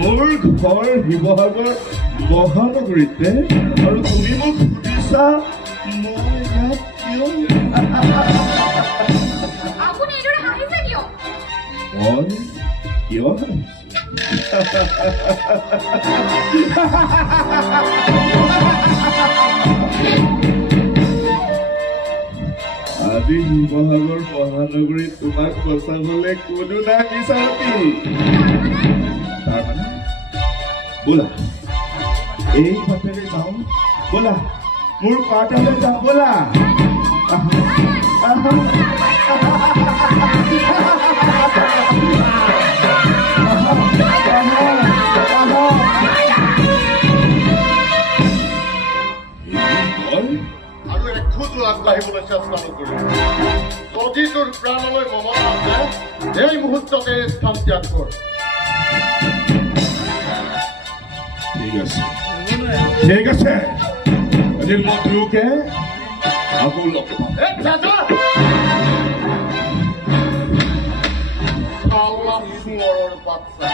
মোৰ ঘৰ শিৱসাগৰ মহানগৰীতে আৰু তুমি মোক সুধিছা মই ইয়াত কিয়? আপুনি এইদৰে হাঁহিছে কিয়? মই কিয় হাঁহিছো? আজি শিৱসাগৰ মহানগৰীত তোমাক বচাবলৈ কোনো নাই বিচাৰতি। তাৰমানে বোলা এই বাটেৰে যাওঁ, বোলা মোৰ পাৰ্টালৈ যাওঁ, বোলা আৰু এখোজো আগবাঢ়িবলৈ চেষ্টা নকৰিব। যদি তোৰ প্ৰাণলৈ মমতা আছে এই মুহূৰ্ততে স্থান ত্যাগ কৰ। ঠিক আছে, ঠিক আছে, আজি মধুকে আকৌ লগ পাম। বাচ্চা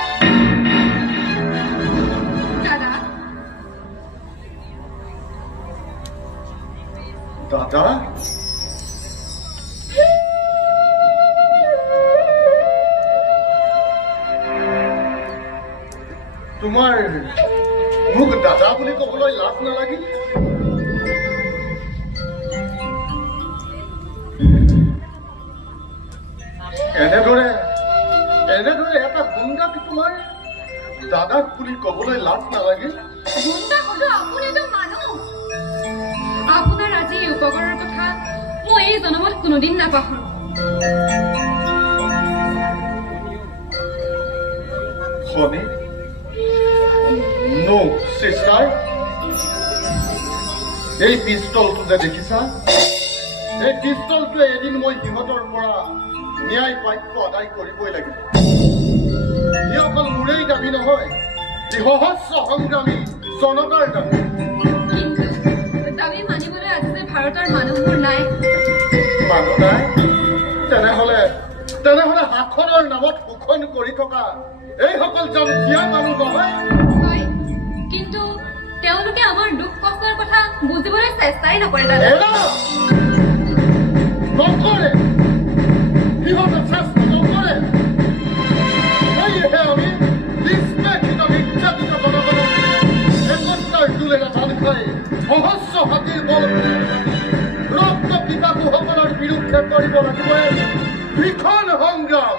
দাদা তোমাৰ মোক দাদা বুলি ক'বলৈ লাজ নালাগিল? এনেদৰে এটা গুণ্ডাক তোমাৰ দাদাক বুলি ক'বলৈ লাজ নালাগিল? গুণ্ডা হ'লেও আপুনিতো মানুহ। আপোনাৰ আজি এই উপকাৰৰ কথা মই এই জনমত কোনোদিন নাপাহৰো। Honey? No, sister. এই পিষ্টলটো যে দেখিছা, এই পিষ্টলটোৱে এদিন মই সিহঁতৰ পৰা ন্যায় বাক্য আদায় কৰিবই লাগিব। ই অকল মোৰেই দাবী নহয়, ই সহস্ৰ সংগ্ৰামী জনতাৰ দাবী। কিন্তু দাবী মানিবলৈ আজি যে ভাৰতৰ মানুহবোৰ নাই। মানুহ নাই? তেনেহলে শাসনৰ নামত শোষণ কৰি থকা এইসকল জনপ্ৰিয় মানুহ নহয়? হয়, কিন্তু তেওঁলোকে আমাৰ দুখ কষ্টৰ কথা বুজিবলৈ চেষ্টাই নকৰে। দাদা নকৰে, সিহঁতে চেষ্টা নকৰে। সেয়েহে আমি নিষ্পেষিত নিৰ্যাতিত জনগণক একতাৰ জোৰেৰে বান্ধ খাই সহস্ৰ হাতীৰ বল ৰক্ত পিপাসুসকলৰ বিৰুদ্ধে কৰিব লাগিব ভীষণ সংগ্ৰাম।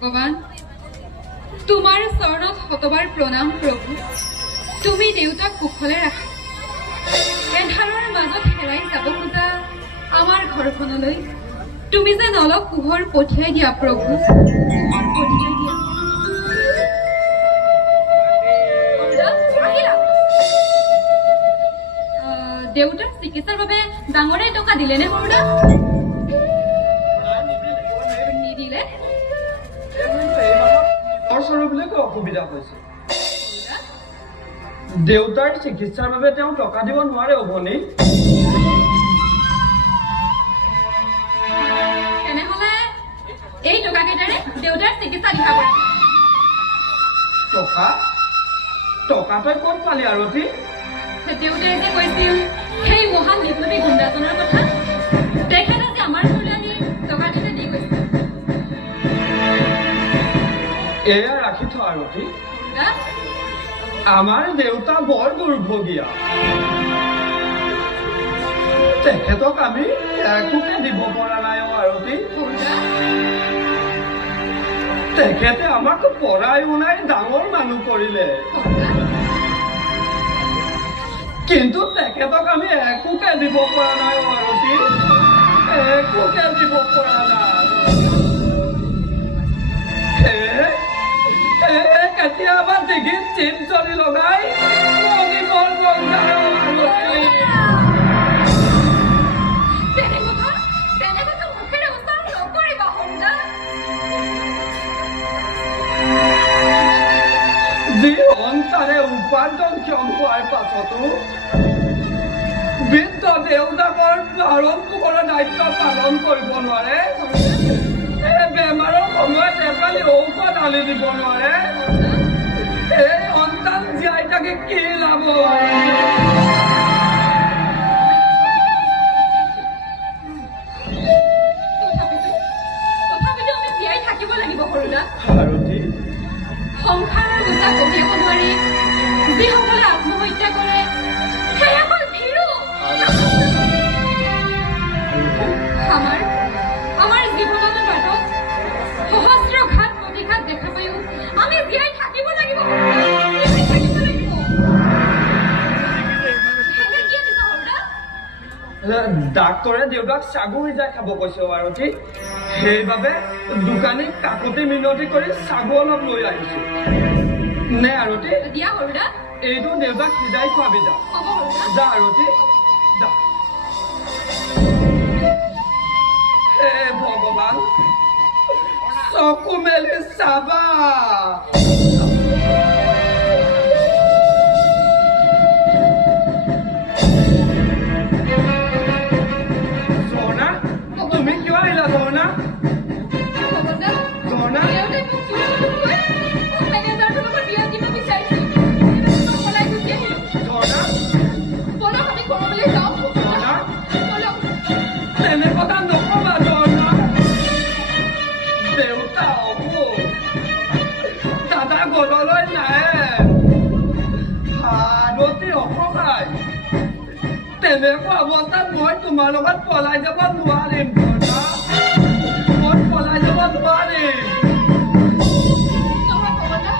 ভগৱান, তোমাৰ চৰণত শতবাৰ প্ৰণাম প্ৰভু। তুমি দেউতাক কুশলে ৰাখা। এন্ধাৰৰ মাজত হেৰাই যাব খোজা আমাৰ ঘৰখনলৈ তুমি যেন অলপ পোহৰ পঠিয়াই দিয়া প্ৰভু, পোহৰ পঠিয়াই দিয়া। দেউতাৰ চিকিৎসাৰ বাবে ডাঙৰে টকা দিলেনে সৰুদা? নিদিলে? অসুবিধা হৈছে দেউতাৰ চিকিৎসাৰ বাবে তেওঁ টকা দিব নোৱাৰে ভনী। তেনেহলে এই টকা কেইটাৰে দেউতাৰ চিকিৎসা লিখা কৰা। টকা টকা তই ক'ত পালি আৰতী? দেউতাই যে কৈছিল সেই মহান বিপ্লৱী গুণ্ডাজনৰ কথা, তেখেতে যে আমাৰ ঘৰলৈ আহি টকা কেইটা দি গৈছিল। এয়া ৰাখি থ আৰতী, সৰুদা, আমাৰ দেউতা বৰ দুৰ্ভগীয়া। তেখেতক আমি একোকে দিব পৰা নাই আৰতী। সৰুদা, তেখেতে আমাক পঢ়াইও নাই, ডাঙৰ মানুহ কৰিলে, সৰুদা, কিন্তু তেখেতক আমি একোকে দিব পৰা নাই আৰতী, একোকে দিব পৰা নাই। কেতিয়াবা ডিঙিত চিন চলি লগাই মগিবৰ বংশাৰ আৰতী। তেনে কথা মুখেৰে উচ্চাৰণ নকৰিবা সৰুদা। যি সন্তানে উপাৰ্জনক্ষম হোৱাৰ পাছতো বৃদ্ধ দেউতাকৰ ভাৰণ পোহৰৰ দায়িত্ব পালন কৰিব নোৱাৰে, বেমাৰৰ সময়ত একালি ঔষধ আনি দিব নোৱাৰে, এই সন্তান জীয়াই থাকি কি লাভ? তথাপিতো আমি জীয়াই থাকিব লাগিব সৰুদা। আৰতী, সংসাৰৰ বোজা কমিয়াব নোৱাৰি যিসকলে আত্মহত্যা কৰে সেয়া হ'ল ভীৰু। আমাৰ জীৱনত বাটত সহস্ৰ ঘাত প্ৰতিঘাত দেখা পায়ো আমি জীয়াই থাকিব লাগিব, জীয়াই থাকিব লাগিব। সেয়া কি দিছা সৰুদা? ডাক্তৰে দেউতাক চাগু সিজাই খাব কৈছে আৰতী, সেইবাবে দোকানীক কাকতি মিনতি কৰি চাগু অলপ লৈ আহিছো। নে আৰতী? দিয়া সৰুদা, এইটো দেউতাক সিজাই খুৱাবি যা। হ'ব সৰুদা। যা আৰতী, যা। হে ভগৱান, চকু মেলি চাবা। ঝৰ্ণা, তুমি কিয় আহিলা ঝৰ্ণা? সৰুদা, ঝৰ্ণা, দেউতাই মোক জোৰকৈ মোক মেনেজাৰটোৰ লগত বিয়া দিব বিচাৰিছিল। মই পলাই গুচি আহিলোঁ। ঝৰ্ণা, বলক আমি ঘৰলৈ যাওঁ। ঝৰ্ণা, বলক। তেনে কথা নকবা ঝৰ্ণা। দেউতা অসুখ, দাদা ঘৰলৈ নাহে, আৰতী অসহায়, তেনেকুৱা অৱস্থাত মই তোমাৰ লগত পলাই যাব নোৱাৰিম ঝৰ্ণা, মই পলাই যাব নোৱাৰিম। নহয় সৰুদা,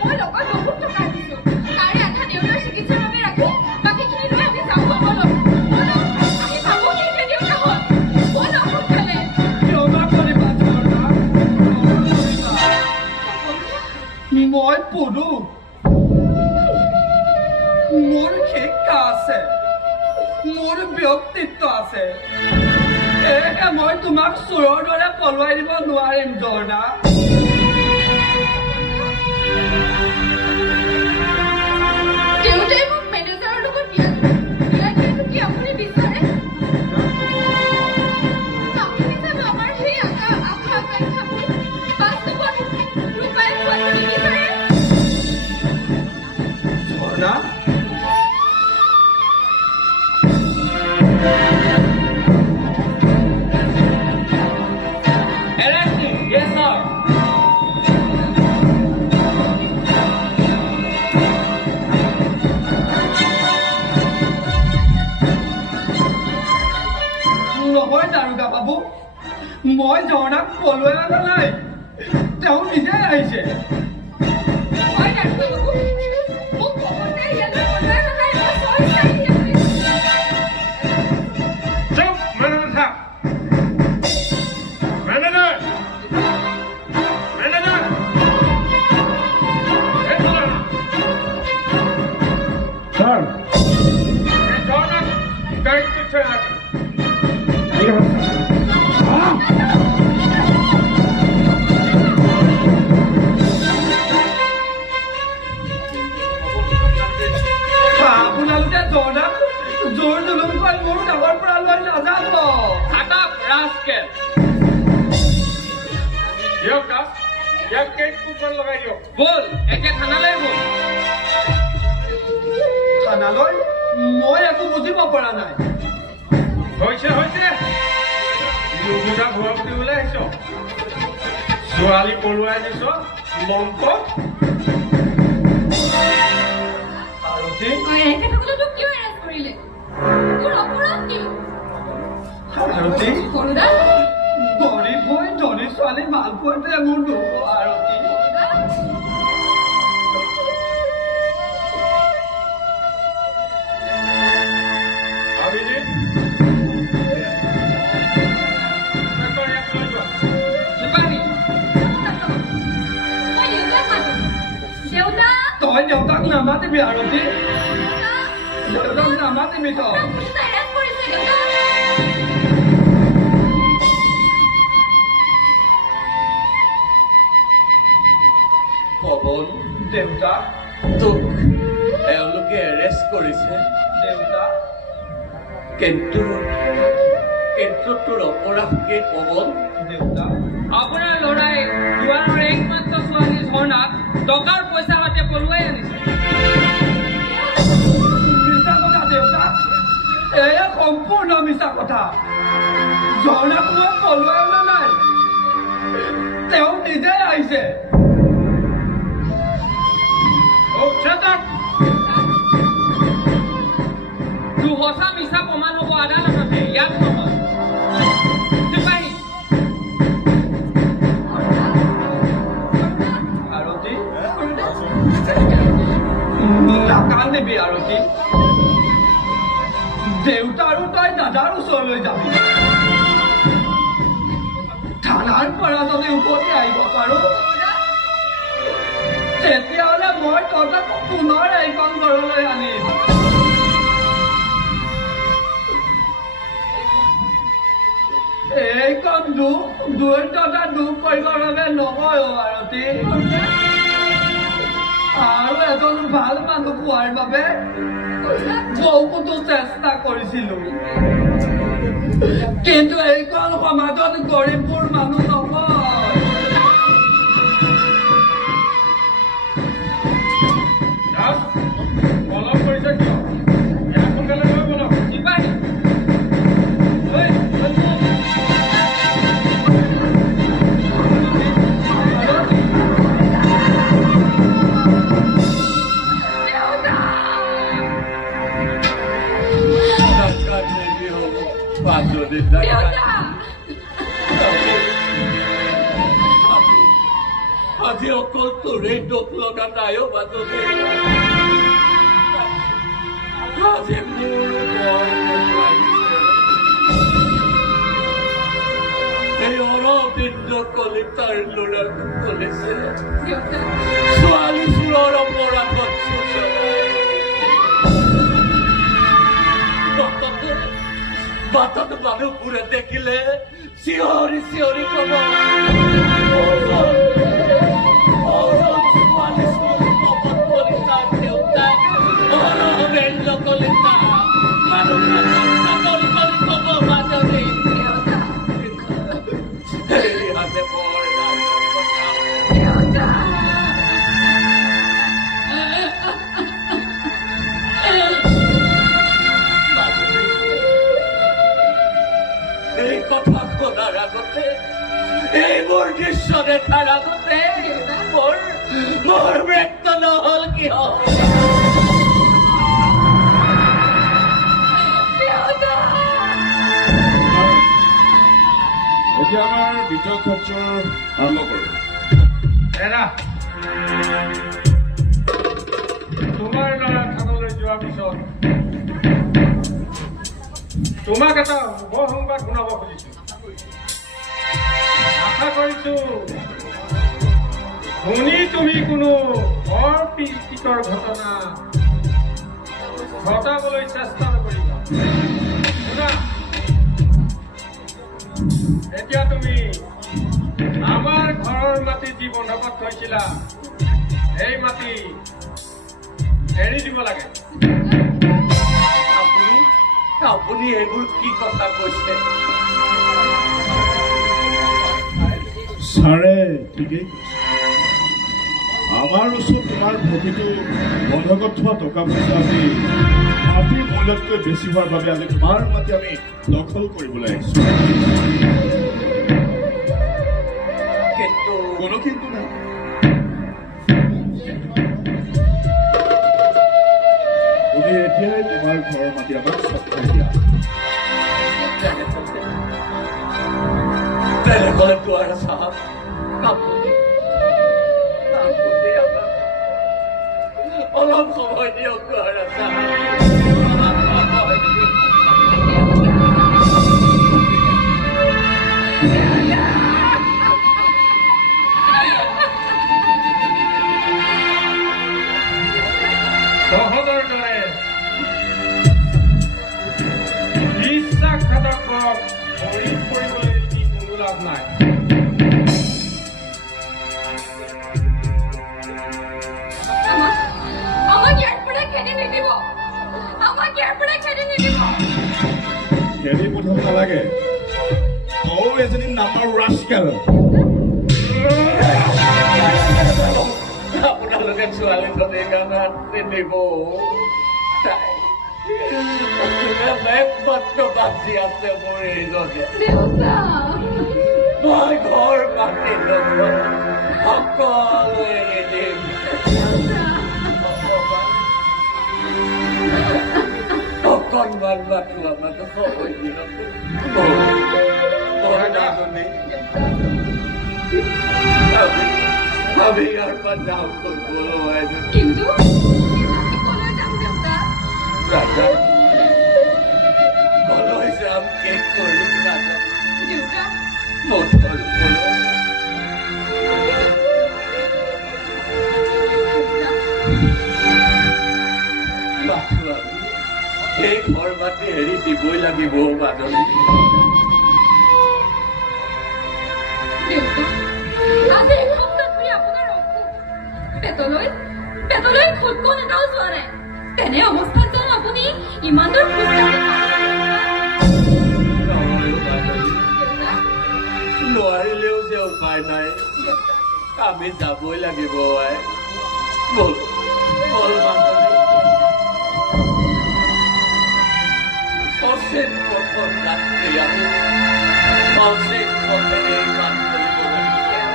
মই লগত বহুত টকা দিছোঁ। তাৰে আধা দেউতাৰ চিকিৎসাৰ বাবে ৰাখি বাকীখিনি লৈ আমি যাওঁ। বলক, বলক, আমি পাবহি এতিয়া দেউতাহঁত। বলক সোনকালে। ক্ষমা কৰিবা ঝৰ্ণা, ক্ষমা কৰিবা। মই পুৰুষ, মোৰ শিক্ষা আছে, মোৰ ব্যক্তিত্ব আছে, সেয়েহে মই তোমাক চোৰৰ দৰে পলুৱাই দিব নোৱাৰিম ঝৰ্ণা। দেউতাই মোক মেনেজাৰৰ লগত বিয়া দিয়াটো কি আপুনি বিচাৰে? আপুনি জানো আমাৰ সেই আকাংক্ষাবোৰ বাস্তৱত ৰূপায়ণ হোৱাটো নিবিচাৰে? ঝৰ্ণা, নহয় দাৰোগা বাবু, মই ঝৰ্ণাক পলুৱাই অনা নাই, তেওঁ নিজে আহিছে। হয় দাৰোগা বাবু, মোক বহুতে ইয়ালৈ পলুৱাই অনাই মই স্বইচ্ছাই আহি আছোঁ। চুপ, মেনেজাৰ সাহেব। মেনেজাৰ, মেনেজাৰ, এইফালে আহা। ছাৰ, গাড়ীটো থৈ আহ। আপোনালোকে জৰ্দাক জোৰ জুলুম কৰি মোৰ কামৰ পৰা লৈ নাযাব। আটাপ ৰাজকেল দিয়ক দাস, ইয়াক কেক কুপন লগাই দিয়ক। ব'ল একে থানালৈ ব'ল। থানালৈ? মই একো বুজিব পৰা নাই। হৈছে নুবুজা ভুৱা বুলি ওলাই আহিছ। ছোৱালী পলুৱাই দিছ লম্প। আৰতী, এখেতসকলে কিয় এৰেষ্ট কৰিলে? তোৰ অপৰাধ কি? আৰতী, সৰুদা, গৰীব হৈ ধনী ছোৱালী ভাল পোৱাটোৱে মোৰ দুখ। আৰতী, অভিজিত মই দেউতাক মাতো। দেউতা, তই দেউতাক নামাতিবি আৰতী, দেউতাক নামাতিবি তই। পুলিচে এৰেষ্ট কৰিছে দেউতা। পৱন, দেউতা, তোক এওঁলোকে এৰেষ্ট কৰিছে, দেউতা, কিন্তু তোৰ অপৰাধ কি পৱন? দেউতা, আপোনাৰ ল'ৰাই দুৱাৰৰ একমাত্ৰ ছোৱালী ঝৰ্ণাক টকাৰ পইচা হাতে পলুৱাই আনিছে। মিছা কথা দেউতা, এয়া সম্পূৰ্ণ মিছা কথা। ঝৰ্ণাক মই পলুৱাই অনা নাই, তেওঁ নিজে আহিছে। তোৰ সঁচা মিছা প্ৰমাণ হ'ব আদালততে, ইয়াত নহয়। চিপাহী আৰতী, নাকান্দিবি আৰতী। দেউতা আৰু তই দাদাৰ ওচৰলৈ যাবি। থানাৰ পৰা যদি উভতি আহিব পাৰো, তেতিয়াহ'লে মই তহঁতক পুনৰ এইখন ঘৰলৈ আনিম। এইখন দুই টকা দুখ কৰিবৰ বাবে নহয় আৰতী। আৰু এজন ভাল মানুহ পোৱাৰ বাবে বহুতো চেষ্টা কৰিছিলো, কিন্তু এইখন সমাজত গৰীববোৰ মানুহ নহয়। দাস, পলম কৰিছে কিয়? ইয়াক সোনকালে লৈ বলক। চিপাহী ডাকাতি হ'ব, পাছতে ডাকাতি। আজি অকল তোৰেই দুখ লগা নাই অ' মাজতে। আজি মোৰ বৰ দুখ লাগিছে। এই অৰবিন্দ কলিতাৰ ল'ৰাক কলিছে ছোৱালী চোৰৰ অপৰাধত বাটত মানুহবোৰে দেখিলে চিঞৰি চিঞৰি ক'ব, ছোৱালী চোৰ পৱন কলিতাৰ দেউতাক অৰবিন্দ কলিতা। মানুহে কৰি কৰি ক'ব মাজতে। হেৰিহাতে বৰ ডাঙৰ কথা। এই কথা শুনাৰ আগতে, এইবোৰ দৃশ্য দেখাৰ আগতে মোৰ মৃত্যু নহ'ল কিয়? এতিয়া আমাৰ বিতৰ্ক চৰ্চা আৰম্ভ কৰোঁ। এৰা, তোমাৰ ল'ৰা থানালৈ যোৱাৰ পিছত তোমাক এটা শুভ সংবাদ শুনাব খুজিছো। আশা কৰিছো শুনি তুমি কোনো অপ্ৰীতিকৰ ঘটনা ঘটাবলৈ চেষ্টা নকৰিবা। এতিয়া তুমি আমাৰ ঘৰৰ মাটি যি বন্ধকত থৈছিলা এই মাটি এৰি দিব লাগে। আপুনি এইবোৰ কি কথা কৈছে? ছাৰে ঠিকেই কৈছে। আমাৰ ওচৰত তোমাৰ প্ৰতিটো বন্ধকত থোৱা টকা পইচা আমি মাটিৰ মূল্যতকৈ বেছি হোৱাৰ বাবে আজি তোমাৰ মাটি আমি দখল কৰিবলৈ আহিছোঁ। কিন্তু কোনো কিন্তু নাই। তুমি এতিয়াই তোমাৰ ঘৰৰ মাটি আমাক চপাই দিয়া। তেনেহ'লে দুৱাৰ চাহাব আপুনি আমাক অলপ সময় দিয়ক দুৱাৰ চাহাব। তহঁতৰ দৰে বিশ্বাসঘাতকক খৰিত কৰিবলৈ এৰি কোনো লাভ নাই। আমাক ইয়াৰ পৰা খেদি নিদিব। আমাক ইয়াৰ পৰা খেদি নিদিব। খেদি পঠাব নালাগে। তও এজনী নামৰ ৰাস্কেল। আপোনালোকে ছোৱালীজনীৰ কাৰণে নিব তাই একমাত্ৰ বাচি আছে মোৰ এইজনে। দেউতা মই ঘৰ মাটি লগত সকলো এৰি দিম। অকণমান মাতো আমাক সময় দিয়ক। আমি ইয়াৰ পৰা যাওঁ কৰিবলৈ কিন্তু কলৈ যাম দেউতা? ৰাজা কলৈ যাম কি কৰিম ৰাজা দেউতা মুঠৰ এই ঘৰ মাটি এৰি দিবই লাগিব মাজনী। দেউতা আজি এসপ্তাহ ধৰি আপোনাৰ অসুখ। পেটলৈ খুটকণ এটাও যোৱা নাই। তেনে অৱস্থাত জানো আপুনি ইমান দূৰ খোজকাঢ়ি নোৱাৰিলেও যে উপায় নাই, আমি যাবই লাগিব। বল বল মাজনী অচিন পথত ৰাত্ৰি আমি অচিন পথেৰে কাম কৰিব লাগিব।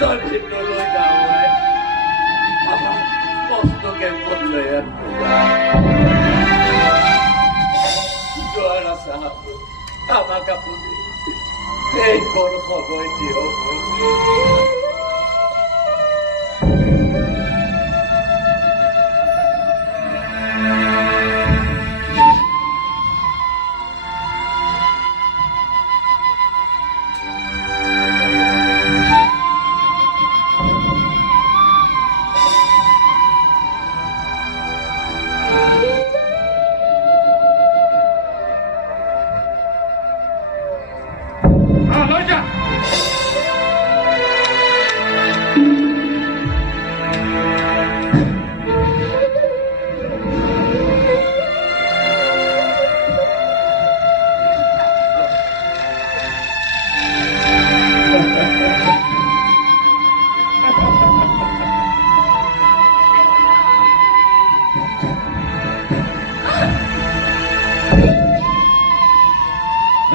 তই ভিতৰলৈ যাওঁ আমাৰ কষ্টকে বদলাই যোৱাৰ আশা আমাক আপুনি এই বৰ সময় দিয়ক।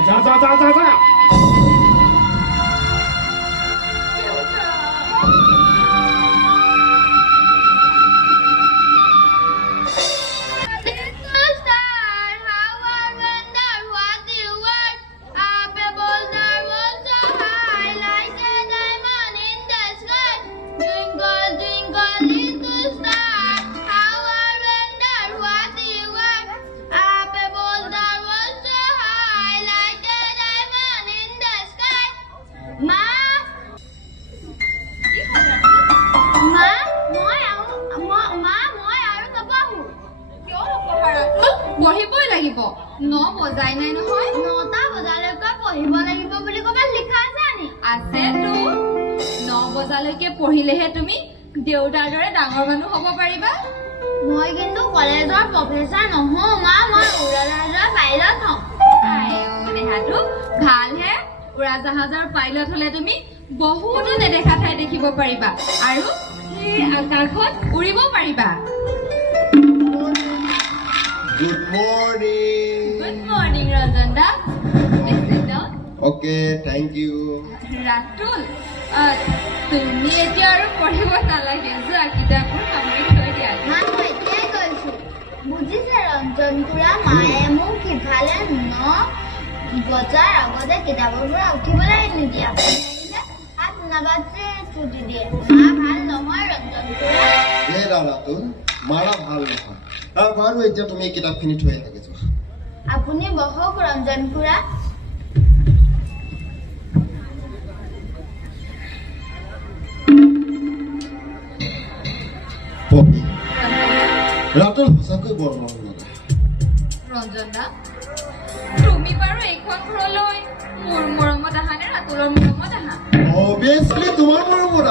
যা পঢ়িবই লাগিব 9 বজাই নাই নহয় 9টা বজালৈকে পঢ়িব লাগিব বুলি ক'বাত লিখা আছে নি? আছেতো 9 বজালৈকে পঢ়িলেহে তুমি দেউতাৰ দৰে ডাঙৰ মানুহ হ'ব পাৰিবা মই কিন্তু কলেজৰ প্ৰফেচাৰ নহওঁ মা, মই উৰাজাহাজৰ পাইলট হওঁ। দেহাটো ভালহে উৰাজাহাজৰ পাইলট হলে তুমি বহুতো নেদেখা ঠাই দেখিব পাৰিবা আৰু সেই আকাশত উৰিব পাৰিবা good morning good morning Ranjan দা অ'কে থেংক ইউ ৰাতুল তুমি এতিয়া আৰু পঢ়িব নালাগে যোৱা কিতাপবোৰ সামৰি থৈ দিয়া মা মই এতিয়াই কৈছো বুজিছে ৰঞ্জন খুৰা, মায়ে মোক সিফালে 9 বজাৰ আগতে কিতাপৰ পৰা উঠিবলৈ নিদিয়ে। আপুনি আহিলে 7 নাবাজে ছুটি দিয়ে। মা ভাল নহয় ৰঞ্জন খুৰা। এই ৰাতুল মাৰা ভাল নহয় বাৰু এতিয়া তুমি এই কিতাপখিনি থৈ থাকে যোৱা আপুনি বহক ৰঞ্জন খুৰা। পপি ৰাতুল সঁচাকৈ বৰ মৰম লগা ৰঞ্জন দা তুমি বাৰু এইখন ঘৰলৈ মোৰ মৰমত আহা নে ৰাতুলৰ মৰমত আহা অবভিয়াছলি তোমাৰ মৰমত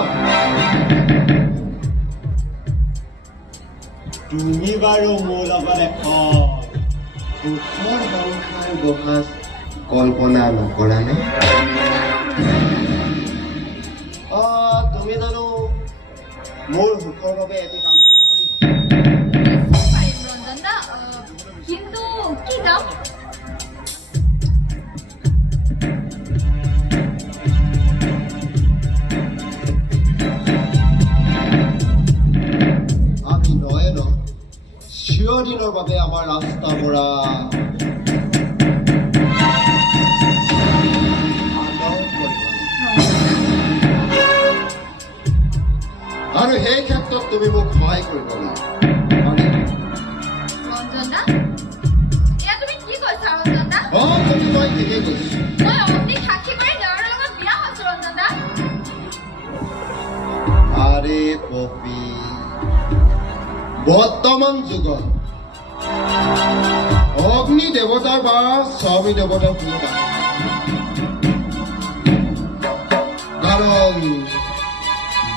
তুমি বাৰু মোৰ লগত এখন সুখৰ সংসাৰ গঢ়াৰ কল্পনা নকৰানে তুমি জানো মোৰ সুখৰ বাবে এটি কাম কৰিব পাৰিবা পাৰিম ৰঞ্জন দা কিন্তু কি কাম আমি নয় ন চিৰদিনৰ বাবে আমাৰ ৰাস্তা পৰা আৰু সেই ক্ষেত্ৰত তুমি মোক সহায় কৰিব লাগিব ৰঞ্জন দা এয়া তুমি কি কৈছা ৰঞ্জন দা মই ঠিকেই কৈছো মই অগ্নিক সাক্ষী কৰি দেৱৰৰ লগত বিয়া হৈছো ৰঞ্জন দা আৰে পপি বৰ্তমান যুগত অগ্নি দেৱতাৰ বা স্বামী দেৱতাৰ কোনো দাম নাই। কাৰণ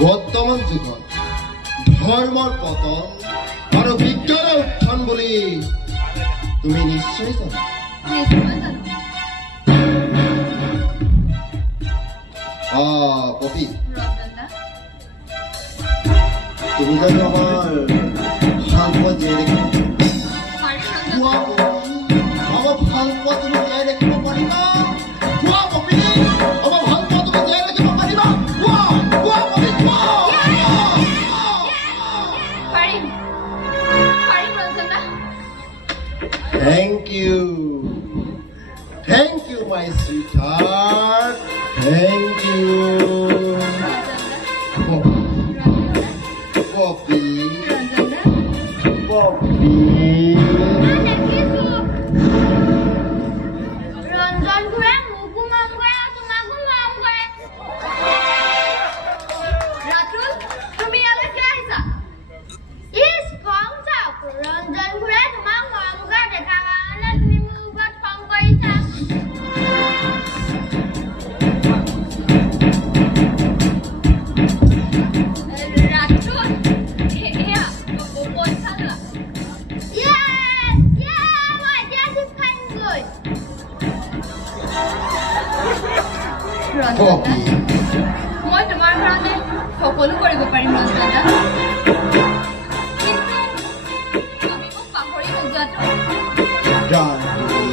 বৰ্তমান যুগত ধৰ্মৰ পতন আৰু বিজ্ঞানৰ উত্থান বুলি তুমি নিশ্চয় জানা নিশ্চয় জানো পপি ৰঞ্জন দা তুমি জানো আমাৰ ভালপোৱা জীয়াই দেখিব পাৰিম ৰঞ্জন দা আমাৰ ভালপোৱা তুমি জীয়াই দেখিব পাৰিবা কোৱা পপি আমাৰ ভালপোৱা তুমি জীয়াই দেখিব পাৰিবা কোৱা কোৱা পপি কোৱা পাৰিম পাৰিম ৰঞ্জন দা Thank you, my sweetheart. Thank you. Poppy. Ranjan da Poppy. দেখিছো ৰঞ্জন খুৰাই মোকো মৰম কৰে আৰু তোমাকো মৰম কৰে। ৰাতুল তুমি ইয়ালৈ কিয় আহিছা ইছ খং চাওক ৰঞ্জন খুৰাই তোমাক মৰম কৰা দেখা কাৰণে তুমি মোৰ ওপৰত খং কৰিছা। ৰাতুল এয়া পইচা লোৱা মই এতিয়া চিপ খাইমগৈ। ৰঞ্জন দা Poppy. মই তোমাৰ কাৰণে সকলো কৰিব পাৰিম ৰঞ্জন দা কিন্তু তুমি মোক পাহৰি নোযোৱাটো Darling,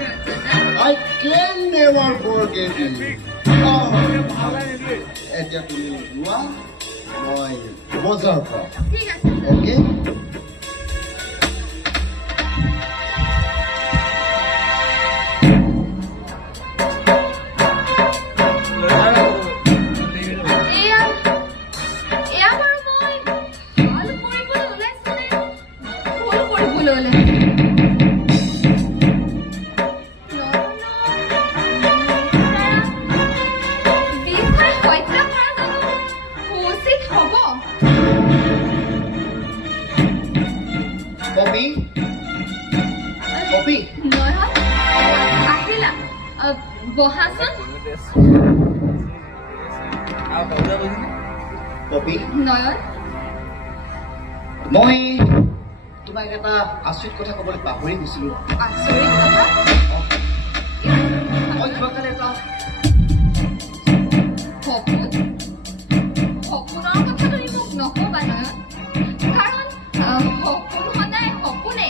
Ranjan da I can never forget you. এতিয়া তুমি যোৱা মই বজাৰ পাম ঠিক আছে অ'কে এয়া এয়া বাৰু মই ভাল কৰিবলৈ ওলাইছো নে ভুল কৰিবলৈ ওলাইছো বিষয় হত্যা কৰা জানো উচিত হ'ব পপি পপি বহাচোন পপি নয়ন মই তোমাক এটা আচৰিত কথা ক'বলৈ পাহৰি গৈছিলো আচৰিত কথা মই কিবা কাৰণে এটা সপোন সপোনৰ কথা তুমি মোক নকবা নয়ন কাৰণ সপোন সদায় সপোনে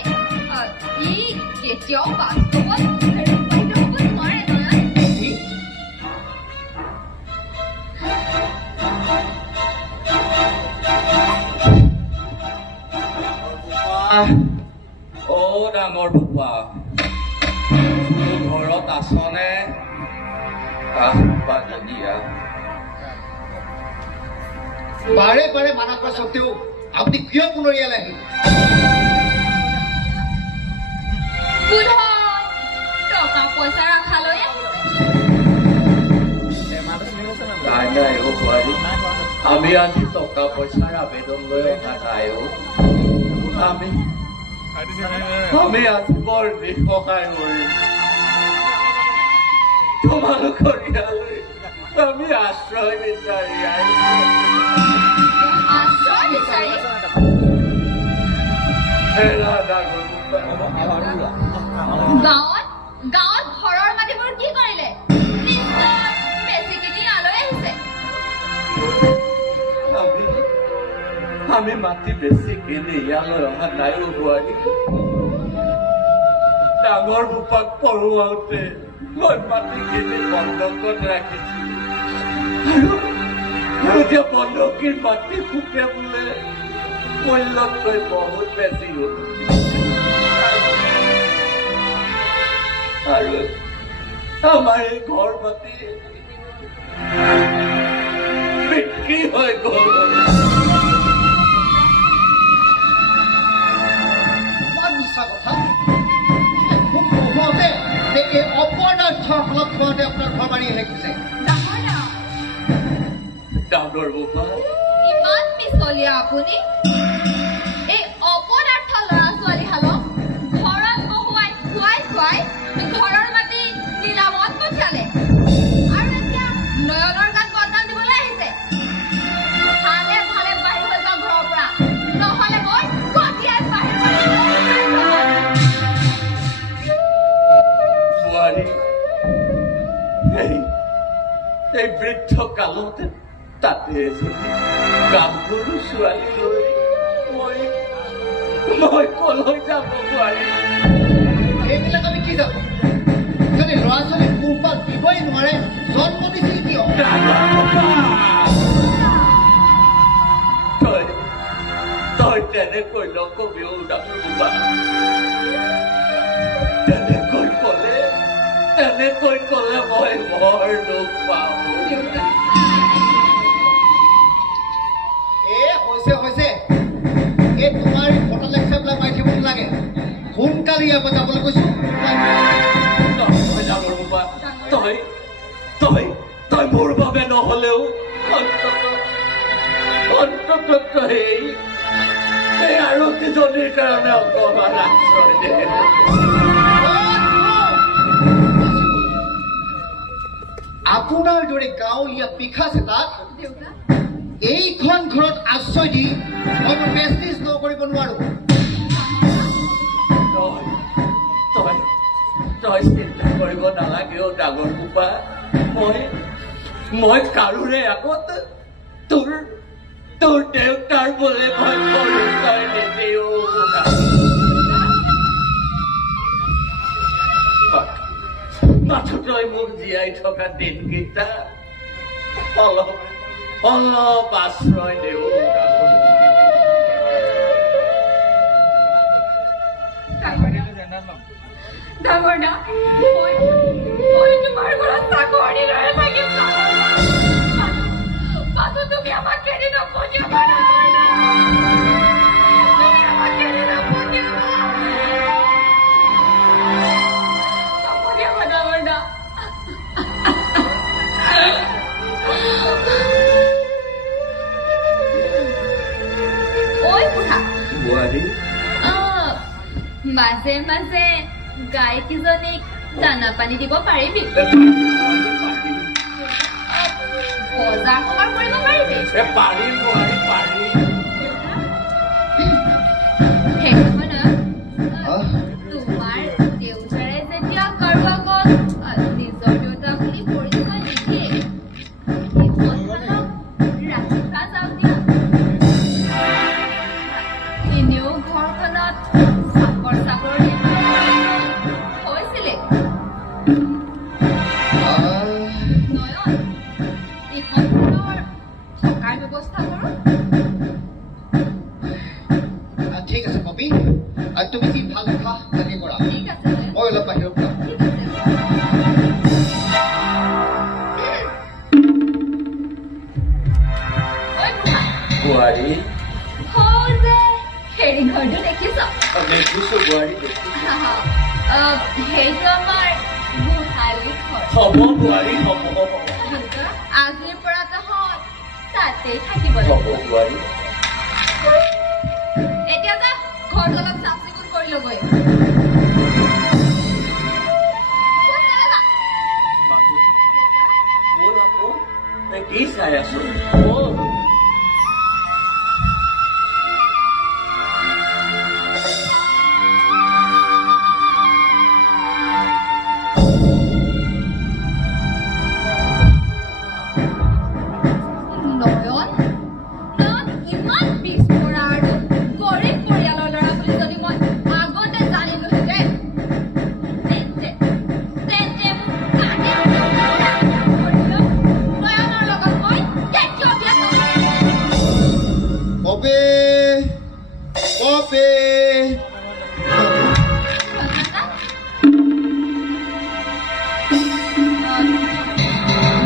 ই কেতিয়াও বাস্তৱত ৰূপায়িত হ'ব নোৱাৰে নয়ন পপি অ' ডাঙৰ বোপা তোৰ ঘৰত আছনে দিয়া বাৰে বাৰে মানা কৰা স্বত্তেও আপুনি কিয় পুনৰিয়ালে আহিল বুধ টকা পইচাৰ আশালৈ নাই নাই অ' বোৱাৰী আমি আজি টকা পইচাৰ আবেদন লৈ অহা নাই অ' আমি আজি বৰ নিসহায় কৰিম তোমালোকৰ ইয়ালৈ আমি আশ্ৰয় বিচাৰি আহিছোঁ আশ্ৰয় বিচাৰি হেৰা ডাঙৰ বোপা গাঁৱত ঘৰৰ মাটিবোৰ কি কৰিলে নিশ্চয় বেছি কিনি আলৈ আহিছে আমি মাটি বেছি কিনি ইয়ালৈ অহা নাই অ' বোৱাৰী ডাঙৰ বোপাক পঢ়ুৱাওঁতে মই মাটি কিনি বন্ধকত ৰাখিছিলো আৰু এতিয়া বন্ধকীৰ মাটি ফুকে বোলে মূল্যতকৈ বহুত বেছি হ'ল আৰু আমাৰ এই ঘৰ মাটি বিক্ৰী হৈ গ'ল বৰ মিছা কথা মোক পঢ়ুৱাওঁতে এই অপদাৰ্থসকলক খুৱাওঁতে আপোনাৰ ঘৰ মাৰি আহিছে ডাঙৰ বোপা ইমান মিছলীয়া আপুনি এই অপদাৰ্থ ল'ৰা ছোৱালীহালক ঘৰত বহুৱাই খুৱাই ঘৰৰ মাটি নিলামত পঠিয়ালে আৰু এতিয়া নয়নৰ গাত বদনাম দিবলৈ আহিছে ভালে ভালে বাহিৰ হৈ যাওক ঘৰৰ পৰা নহ'লে মই গঠিয়াই বাহিৰ বোৱাৰী এই বৃদ্ধ কালতে তাতে এজনী গাভৰু ছোৱালী লৈ মই কলৈ যাব বোৱাৰী এইবিলাক আমি কি যাব যদি ল'ৰা ছোৱালীক পোহপাল দিবই নোৱাৰে জন্ম দিছিল কিয় তই তেনেকৈ নকবিও ডাঙৰ বোপা তেনেকৈ কলে মই বৰ দুখ পাওঁ হৈছে এই তোমাৰ ফটো লেকচাৰবিলাক মাৰি থাকিব নালাগে সোনকালে ইয়াৰ পৰা যাবলৈ কৈছো ডাঙৰ বোপা তই মোৰ বাবে নহলেও অন্ততঃ এই আৰতীজনীৰ কাৰণে অকমান আশ্ৰয় দে আপোনাৰ দৰে গাঁৱলীয়া পিখাচ এটাক দেউতা এইখন ঘৰত আশ্ৰয় দি মই প্ৰেষ্টিজ নকৰিব নোৱাৰো তই চিন্তা কৰিব নালাগে অ' ডাঙৰ বোপা মই কাৰোৰে আগত তোৰ দেউতাৰ বোলে মই পৰিচয় নিদিও মাথো তই মোক জীয়াই থকা দিনকেইটা অলপ আশ্ৰয় দিও ডাঙৰ দা মই তোমাৰ ঘৰত চাকৰি লৈ থাকিম পাতো তুমি আমাক কেৰি নপঠিয়াবা তুমি আমাক কেৰি নপঠিয়াবা ডাঙৰ দা ঐ বুঢ়া বোৱাৰী মাজে মাজে গাইকেইজনীক দানা পানী দিব পাৰিবি বজাৰ সমাৰ কৰিব পাৰিবি পাৰি বোৱাৰী পাৰি সেই সময়ত তোমাৰ দেউতাৰে যেতিয়া কাৰো আগত নিজৰ দেউতা বুলি পৰিচয় নিদিয়ে সেই সন্তানক ৰাখি থোৱা যাওক দিয়া এনেও ঘৰখনত চাকৰ হৈছিলে নয়ন ইহঁতৰ থকাৰ ব্যৱস্থা কৰোঁ ঠিক আছে পপি তুমি যি ভাল দেখা তাকে কৰা ঠিক আছে মই অলপ বাহিৰৰ পৰা ঠিক আছে ঐ বুঢ়া বোৱাৰী সৌ যে খেৰী ঘৰটো দেখিছ দেখিছো বোৱাৰী দেখিছো সেইটো আমাৰ গোহালি ঘৰ হ'ব বোৱাৰী হ'ব আজিৰ পৰা তহঁত তাতেই থাকিব হ'ব লাগিব বোৱাৰী এতিয়া যা ঘৰটো অলপ চাফ চিকুণ কৰি ল'গৈ মোৰ আকৌ কি চাই আছো নয়ন তই ইমান পিছপৰা আৰু গৰীব পৰিয়ালৰ ল'ৰা বুলি যদি মই আগতে জানিলোহেঁতেন তেন্তে মোক কান্দি নয়নৰ লগত মই কেতিয়াও বিয়া নকৰিম। পপি পপি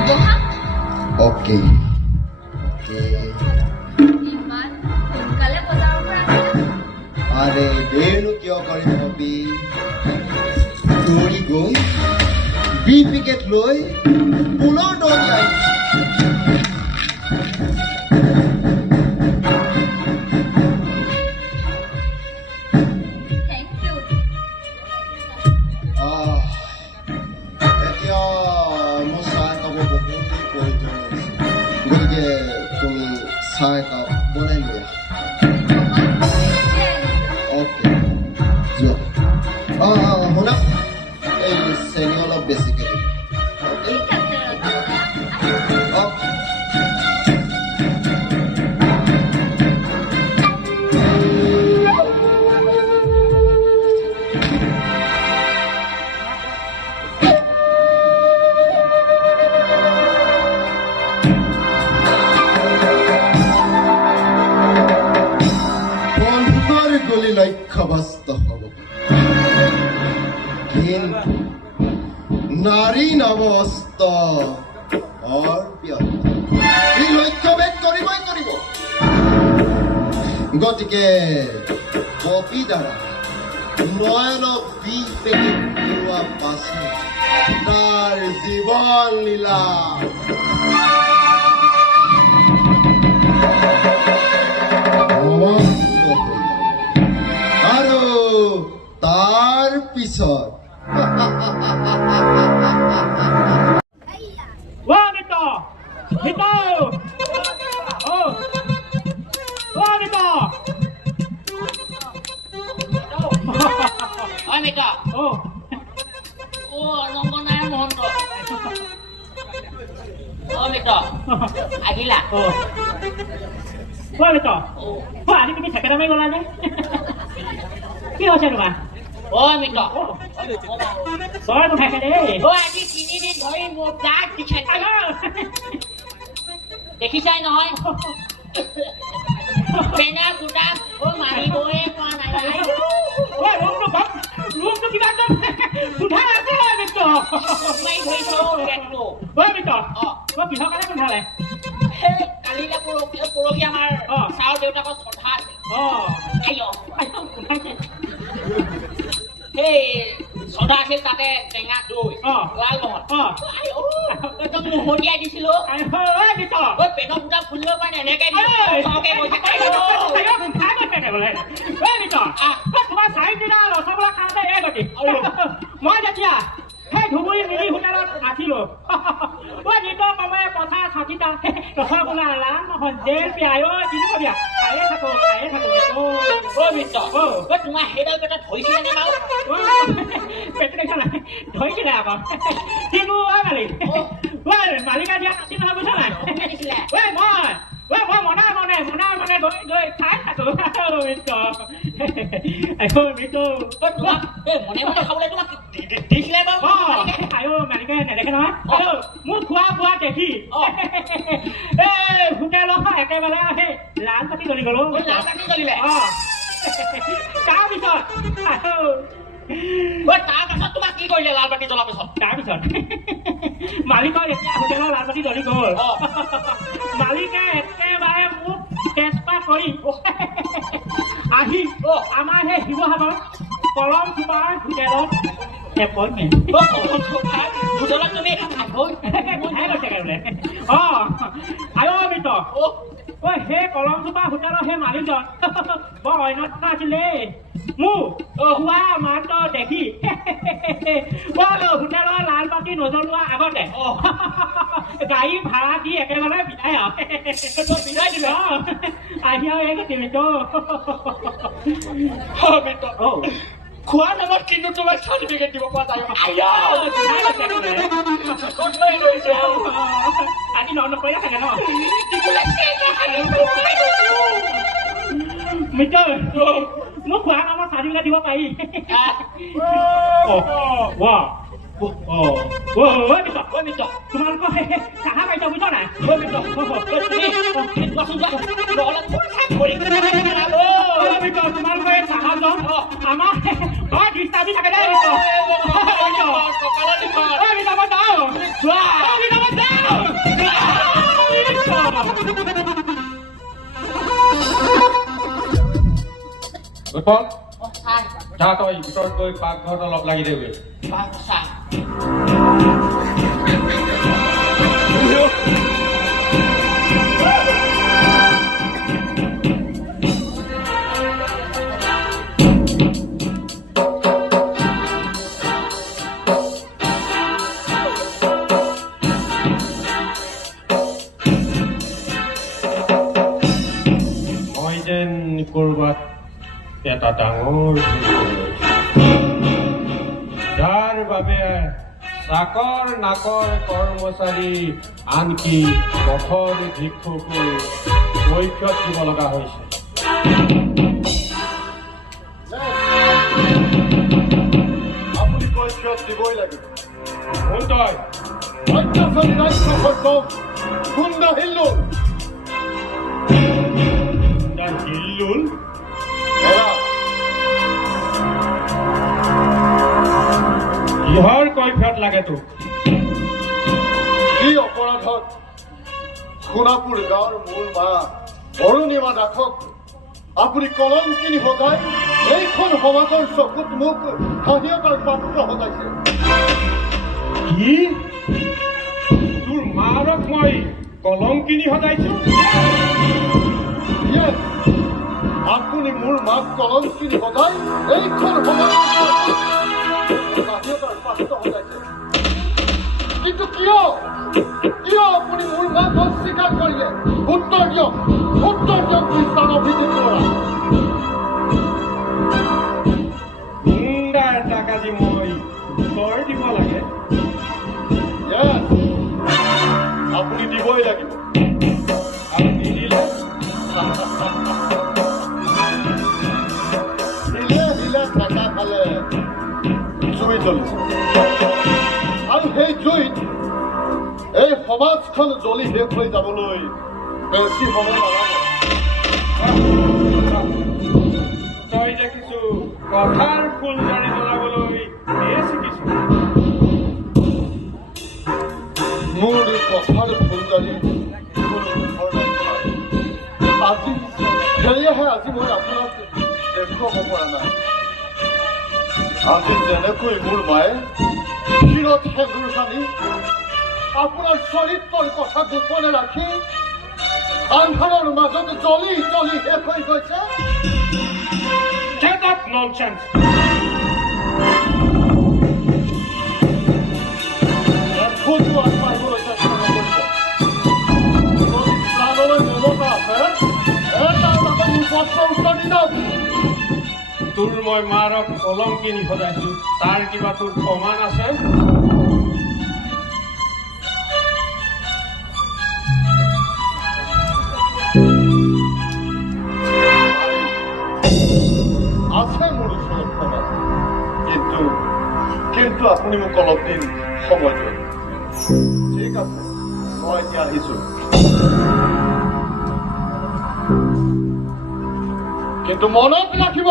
বহা অ'কে ইমান সোনকালে বজাৰৰ পৰা আহিলা আৰে দেৰনো কিয় কৰিম পপি দৌৰি গৈ বি পেকেট লৈ পুনৰ দৌৰি আহিছোঁ থেংক ইউ এতিয়া মোৰ চাহ একাপ বহুতেই প্ৰয়োজন হৈছে গতিকে তুমি চাহ একাপ বনাই লৈ আহা অ'কে যোৱা শুনা এই চেনি অলপ বেছিকৈ দিবা অ'কে ঠিক আছে ৰজা অ'কে বন্ধুকৰ গলি লক্ষ্যভ্ৰষ্ট হ'ব কিন্তু নাৰী নমস্ত ই লক্ষ্যভেদ কৰিবই কৰিব গতিকে পপি দ্বাৰা নয়নক বি পেকেট লোৱা পাছত তাৰ জীৱন লীলা আৰু তাৰ পিছত আহিলা আজি তুমি ঠেকেটা মাৰি গলা যে কি হৈছে তোমাৰ মিত্ৰ বৰ দুখাইছে দেই আজি 3 দিন ধৰি মোৰ গাত বিষাইছে দেখিছাই নহয় পেনা গোটা মাৰিবই পৰা নাই ৰুমটো কিবা একদম গোন্ধা আছে মিত্ৰ মাৰি ধৰিছো পেটটো মিত্ৰ কিহৰ কাৰণে গোন্ধালে কালিলে পৰহি আমাৰ চাৰ দেউতাকৰ শ্ৰদ্ধা আছে সেই শ্ৰদ্ধা আছিল তাতে টেঙা দৈ লাল একদম মোহৰিয়াই দিছিলো পেটৰ ফুটা ফুলিব পাৰে এনেকে তোমাৰ চাৰিদিনা ৰসগোল্লা খাওঁতে এই গতি মই যেতিয়া ধুবুৰী মিলি হোটেলত আছিলো ঐ নিতৰ কমে পথাৰ চাকিটা ৰসগোল্লা ৰাম নহয় জেল পিয়াই ঐ কি কবিয়া খায়ে থাকো মিত্ৰ তোমাৰ সেইডাল পেটত ধৰিছিলে নে বাৰু পেটটো দেখা নাই ধৰিছিলে আকৌ কিন্তু মালিক মালিকা দিয়া নাছিল নহয় বুজা নাই মই মনে গৈ খাই থাকো মিত্ৰ তোমাক মনে খাবলৈ তোমাক দিছিলে বাৰু মালিকে নেদেখে নহয় মোৰ খোৱা বোৱা দেখি হোটেলৰ একেবাৰে লাল পাতি জ্বলি গলো জ্বলিলে তাৰপিছত তোমাক কি কৰিলে লাল বাতি জ্বলাৰ পিছত তাৰপিছত মালিকৰ এতিয়া হোটেলৰ লাল বাতি জ্বলি গ'ল মালিকে একেবাৰে মোক তেজপাত কৰি আহি আমাৰ সেই শিৱসাগৰ কলম চুপাৰ হোটেলত এপইণ্টমেণ্ট হোটেলত তুমি মিত্ৰ সেই কলম চুপাৰ হোটেলৰ সেই মালিকজন বৰ অন্যথা আছিলে মোক হোৱা মাত্ৰ দেখি হোটেলৰ লাল বাতি নজ্বলোৱা আগতে গাড়ী ভাড়া দি একেবাৰে বিদায় বিদায় দিলে আহি আৰু এই মিত্ৰ খোৱাৰ নামত কিন্তু তোমাক চাৰ্টিফিকেট দিব পৰা যায় আজি নকৰিলে থাকে ন মিত্ৰ মোক খোৱাৰ নামত চাৰ্টিফিকেট দিব পাৰি তোমালোকৰ চাহা পাইছা বুজা নাই তোমালোকে চাহাজন আমাৰ ডিষ্টাৰ্বি থাকে দেই যা তই ভিতৰত গৈ পাকঘৰত অলপ লাগি দেগৈ মই যেন কৰবাত এটা ডাঙৰ যাৰ বাবে চাকৰ নাকৰ কৰ্মচাৰী আনকি পথৰ ভিক্ষুকো কৈফিয়ত দিব লগা হৈছে আপুনি কৈফিয়ত দিবই লাগিব কোন তই অত্যাচাৰী ৰাজ্যখণ্ডক গুণ্ডা হিল্লুল হিল্লুল কিহৰ কৈফিয়ত লাগে তোক এই অপৰাধত সোণাপুৰ গাঁৱৰ মোৰ মা অৰুণিমা দাসক আপুনি কলংকিনী সজাই এইখন সমাজৰ চকুত মোক হাঁহিয়তাৰ পাত্ৰ সজাইছে কি তোৰ মাৰক মই কলংকিনী সজাইছো আপুনি মোৰ মাক কলংকিনী সজাই এইখন সমাজৰ হাঁহিয়তাৰ পাত্ৰ সজাইছে কিন্তু কিয় আপুনি মোৰ মাক অস্বীকাৰ কৰিলে উত্তৰ দিয়ক তাৰ অভিযোগ কৰা গুণ্ডাৰ টাকা দি মই উত্তৰ দিব লাগে আপুনি দিবই লাগিব আৰু নিদিলে দিলে ঠেকা খালে জুই জ্বলিছে আৰু সেই জুইত এই সমাজখন জ্বলি শেষ হৈ যাবলৈ বেছি সময় নালাগে তই দেখিছো কথাৰ ফুলজাৰি জ্বলাবলৈ শিকিছো মোৰ এই কথাৰ ফুলজাৰি আজি সেয়েহে আজি মই আপোনাক দেখুৱাব পৰা নাই আজি যেনেকৈ মোৰ মায়ে শিৰত সেন্দুৰ সানি আপোনাৰ চৰিত্ৰৰ কথা গোপনে ৰাখি আন্ধাৰৰ মাজত জ্বলি জ্বলি শেষ হৈ গৈছে Shut up, nonsense! খোজো আগবাঢ়িবলৈ চেষ্টা নকৰিব যদি প্ৰাণলৈ মমতা আছে এটাও তাতে নিপত্ৰ উত্তৰ দি দিয়ক তোৰ মই মাৰক কলম কিনি সজাইছো তাৰ কিবা তোৰ প্ৰমাণ আছে আছে মোৰ ওচৰত প্ৰমাণ কিন্তু আপুনি মোক অলপ দিন সময় দিয়ক ঠিক আছে মই এতিয়া আহিছো কিন্তু মনত ৰাখিব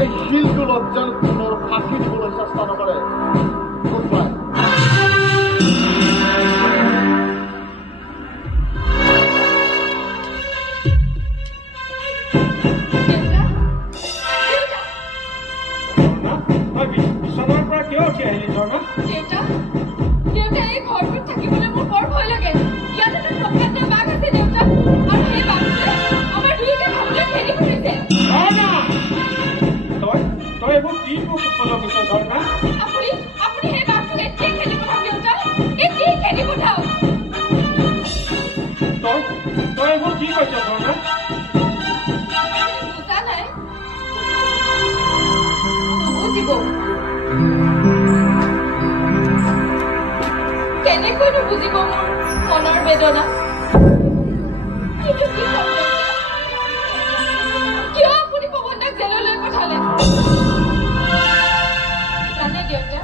এই শিলটো লজ্জাৰ পুনৰ ফাঁকি দিবলৈ চেষ্টা নকৰে গুড বাই বিচনাৰ পৰা কিয় উঠি আহিলি ঝৰ্ণা দেউতা এই ঘৰটোত থাকিবলৈ মোৰ বৰ ভয় লাগে ইয়াত এটা প্ৰখ্যাত বাঘ আছে দেউতা আৰু সেই বাঘটোৱে আমাৰ দুয়োকে খাবলৈ খেলি ফুৰিছে ঝৰ্ণা তই এইবোৰ কি ক'ব গৈছ ঝৰ্ণা আপুনি সেই বাঘটোক এতিয়াই খেলি পঠাওক দেউতা এতিয়াই খেলি পঠাওক তই এইবোৰ কি কৈছ ঝৰ্ণা বুজা নাই বুজিব কেনেকৈনো বুজিব মোৰ মনৰ বেদনা কিন্তু কি কম কিয় আপুনি পৱনদাক জেললৈ পঠালে জানে দেউতা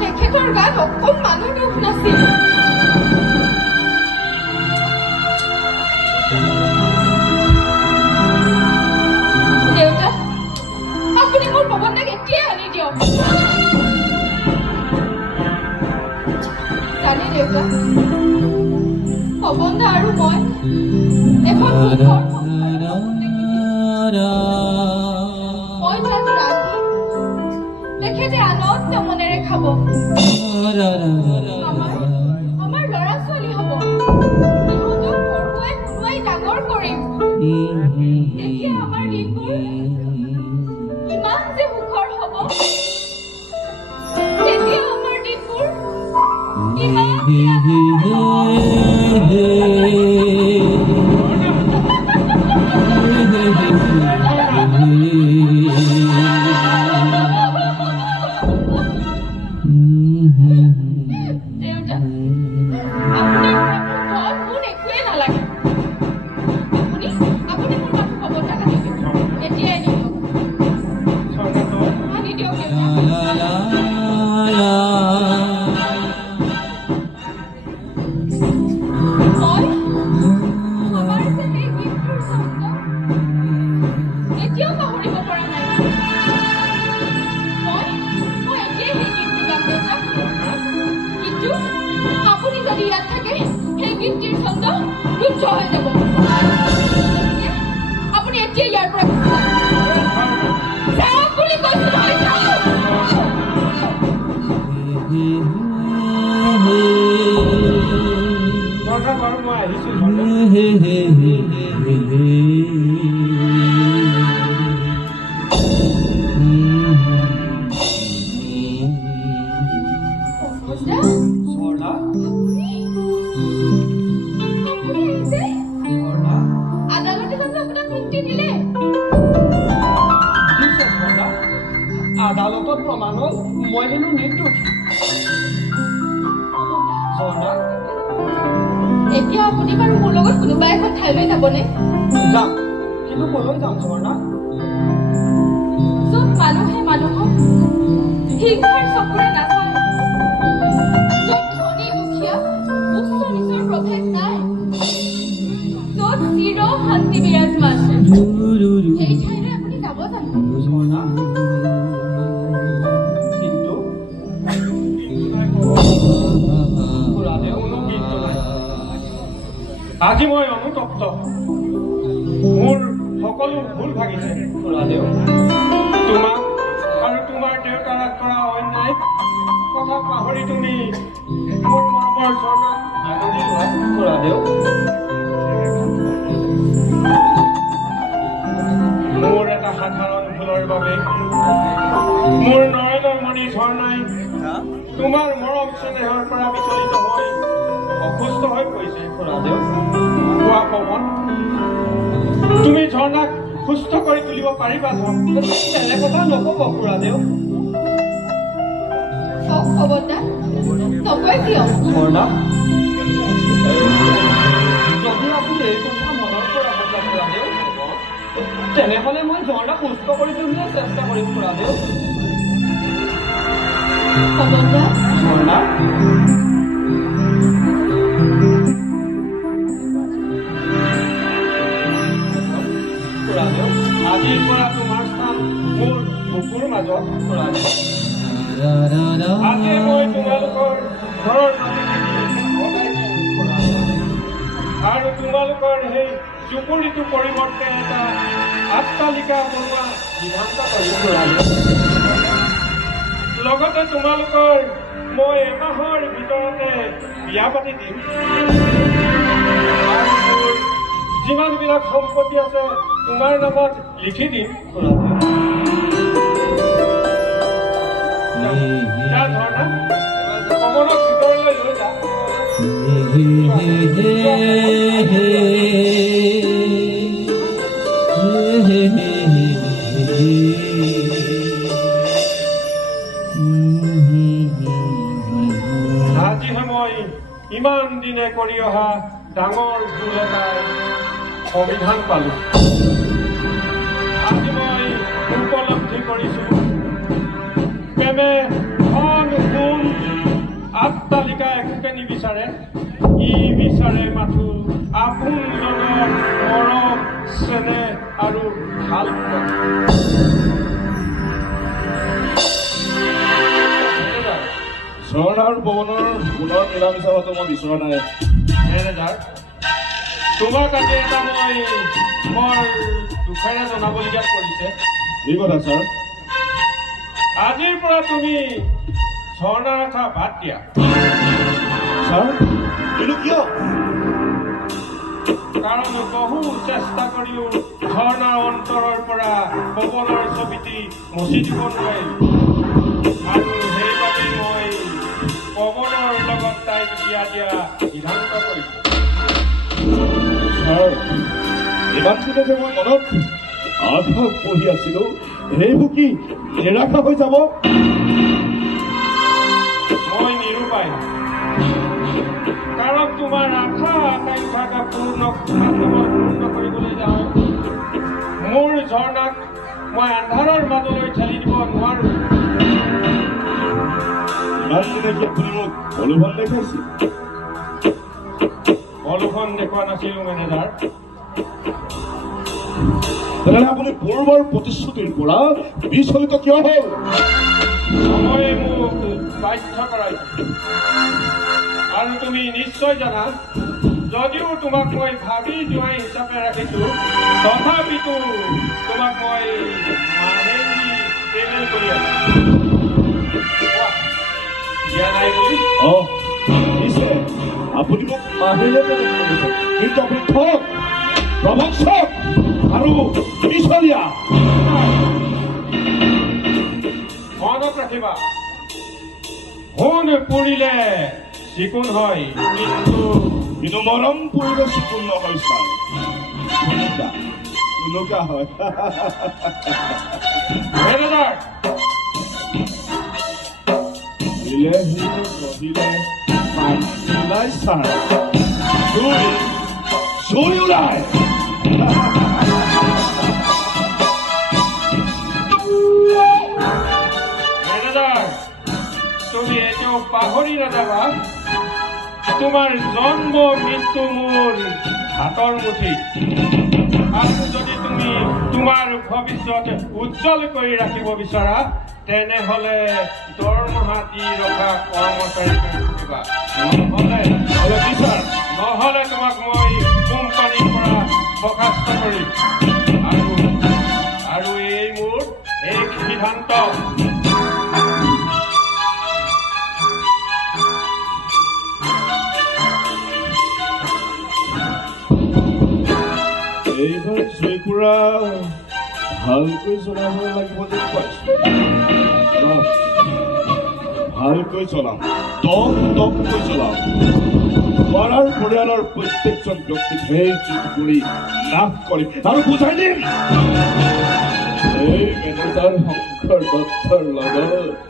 তেখেতৰ গাত অকণমানো দুখ নাছিল দেউতা আপুনি মোৰ পৱনদাক এতিয়াই আনি দিয়ক জানে দেউতা পৱনদা আৰু মই এখন সুখৰ মই তাত ৰান্ধি তেখেতে আনন্দ মনেৰে খাব আমাৰ ল'ৰা ছোৱালী হ'ব সিহঁতক পঢ়ুৱাই ডাঙৰ কৰিম তেতিয়া আমাৰ দিনবোৰ ইমান যে সুখৰ হ'ব তেতিয়া আমাৰ দিনবোৰ ইমান দেউতা আপোনাৰ মোৰ একোৱে নালাগে আপুনি মোৰ মাথো পৱনদাক আনি দিয়ক এতিয়াই আনি দিয়ক আনি দিয়ক দেউতা এতিয়াও পাহৰিব পৰা নাই মই এতিয়াই সেই গীতটো গাম দেউতা কিন্তু আপুনি যদি ইয়াত থাকে সেই গীতটিৰ ছন্দ ৰুদ্ধ হৈ যাব আপুনি এতিয়া ইয়াৰ পৰা যাওক বুলি কৈছো নহয় যাওক ঝৰ্ণা বাৰু মই আহিছো আদালতে জানো আপোনাক মুক্তি দিলে আদালতত প্ৰমাণ হ'ল মই হেনো নিৰ্দোষ ঝৰ্ণা এতিয়া আপুনি বাৰু মোৰ লগত কোনোবা এখন ঠাইলৈ যাবনে যাম কিন্তু কলৈ যাম ঝৰ্ণা য'ত মানুহে মানুহক হিংসাৰ চকুৰে নাচায় য'ত ধনী দুখীয়া উচ্চ নিচৰ প্ৰভেদ নাই য'ত চিৰ শান্তি বিৰাজমান সেই ঠাইলৈ আপুনি যাব জানো ঝৰ্ণা কিন্তু আজি মই অনুতপ্ত মোৰ সকলো ভুল ভাগিছে খুৰাদেউ তোমাক আৰু তোমাৰ দেউতাক কৰা অন্যায় কথা পাহৰি তুমি মোৰ মৰমৰ ঝৰ্ণাক আদৰি লোৱা খুৰাদেউ মোৰ এটা সাধাৰণ ভুলৰ বাবে মোৰ পুহিব পাৰিবা ধৰ তেনে কথা নক'ব খুৰাদেউ অৱতা নকয় কিয় ঝৰ্ণা যদি আপুনি এই কথা মনৰ পৰা কথা খুৰাদেউ তেনেহ'লে মই ঝৰ্ণাক সুস্থ কৰি তুলিবলৈ চেষ্টা কৰিম খুৰাদেউ অৱতা ঝৰ্ণা খুৰাদেউ আজিৰ পৰা তোমাৰ স্থান মোৰ বুকুৰ মাজত খুৰাদেউ আজি মই তোমালোকৰ ঘৰৰ আৰু তোমালোকৰ সেই জুপুৰিটো পৰিৱৰ্তে এটা আট্টালিকা বনোৱা সিদ্ধান্ত কৰিছো লগতে তোমালোকৰ মই এমাহৰ ভিতৰতে বিয়া পাতি দিম আৰু মোৰ যিমানবিলাক সম্পত্তি আছে তোমাৰ নামত লিখি দিম যা ধৰণা ভৱনৰ ভিতৰলৈ লৈ যা আজিহে মই ইমান দিনে কৰি অহা ডাঙৰ ভুল এটাৰ সমিধান পালো আজি মই উপলব্ধি কৰিছো প্ৰেমে ধন গুণ আট্টালিকা একোকে নিবিচাৰে ই বিচাৰে মাথো আপোনজনৰ মৰম চেনেহ আৰু ভাল ঝৰ্ণা আৰু পৱনৰ পুনৰ মিলা মিছা হোৱাটো মই বিচৰা নাই মেনেজাৰ তোমাক আজি এটা মই বৰ দুখেৰে জনাবলগীয়া কৰিছে কি কথা ছাৰ আজিৰ পৰা তুমি ঝৰ্ণা ৰখা বাদ দিয়া ছাৰ কিন্তু কিয় কাৰণ বহু চেষ্টা কৰিও ঝৰ্ণাৰ অন্তৰৰ পৰা পৱনৰ ছবিটি মচি দিব নোৱাৰিলো আৰু সেইবাবে মই পৱনৰ লগত তাইক বিয়া দিয়া সিদ্ধান্ত কৰিছো ছাৰ ইমানখিনি যে মই মনত আধা পঢ়ি আছিলো সেইবোৰ কি নিৰাশা হৈ যাব মই নিৰূপায় কাৰণ তোমাৰ আশা আকাংক্ষা পূৰ্ণ কৰিবলৈ যাওঁ মোৰ ঝৰ্ণাক মই আন্ধাৰৰ মাজলৈ ঠেলি দিব নোৱাৰো ইমানখিনি কি আপুনি মোক প্ৰলোভন দেখাইছিল প্ৰলোভন দেখুওৱা নাছিলো মেনেজাৰ তেনেহ'লে আপুনি পূৰ্বৰ প্ৰতিশ্ৰুতিৰ পৰা বিচলিত কিয় হ'ল সময়ে মোক বাধ্য কৰাইছে আৰু তুমি নিশ্চয় জানা যদিও তোমাক মই ভাবি জোৱাই হিচাপে ৰাখিছো তথাপিতো তোমাক মই মাহেলী পেমেণ্ট কৰি আছো দিয়া নাই বুলি দিছে আপুনি মোক মাহিলে কৰিছে কিন্তু আপুনি ঠগ প্ৰবঞ্চক আৰু মিছলীয়া মনত ৰাখিবা সোণ পুৰিলে চিকুণ হয় কিন্তু মৰম পুৰিলে চিকুণ নহয় ছাৰ কোনোকা হয় মেনেজাৰ হিলে হিলে বহিলে পানী ওলাই ছাৰ চুৰি ওলাই মেনেজাৰ তুমি এতিয়াও পাহৰি নাযাবা তোমাৰ জন্ম মৃত্যু মোৰ হাতৰ মুঠিত আৰু যদি তুমি তোমাৰ ভৱিষ্যত উজ্জ্বল কৰি ৰাখিব বিচৰা তেনেহলে দৰমহা দি ৰখা কৰ্মচাৰী ৰাখিবা নহলে তোমাক মই কোম্পানীৰ পৰা বৰ্খাস্ত কৰিম আৰু এই মোৰ এক সিদ্ধান্ত এইবাৰ জয়পুৰা ভালকৈ চলাব লাগিব যেন পাইছো ভালকৈ চলাম দমকৈ চলাম পাৰাৰ পৰিয়ালৰ প্ৰত্যেকজন ব্যক্তিক সেই চুপ কৰি নাশ কৰিম আৰু বুজাই দিম একোজন শংকৰ দত্তৰ লগত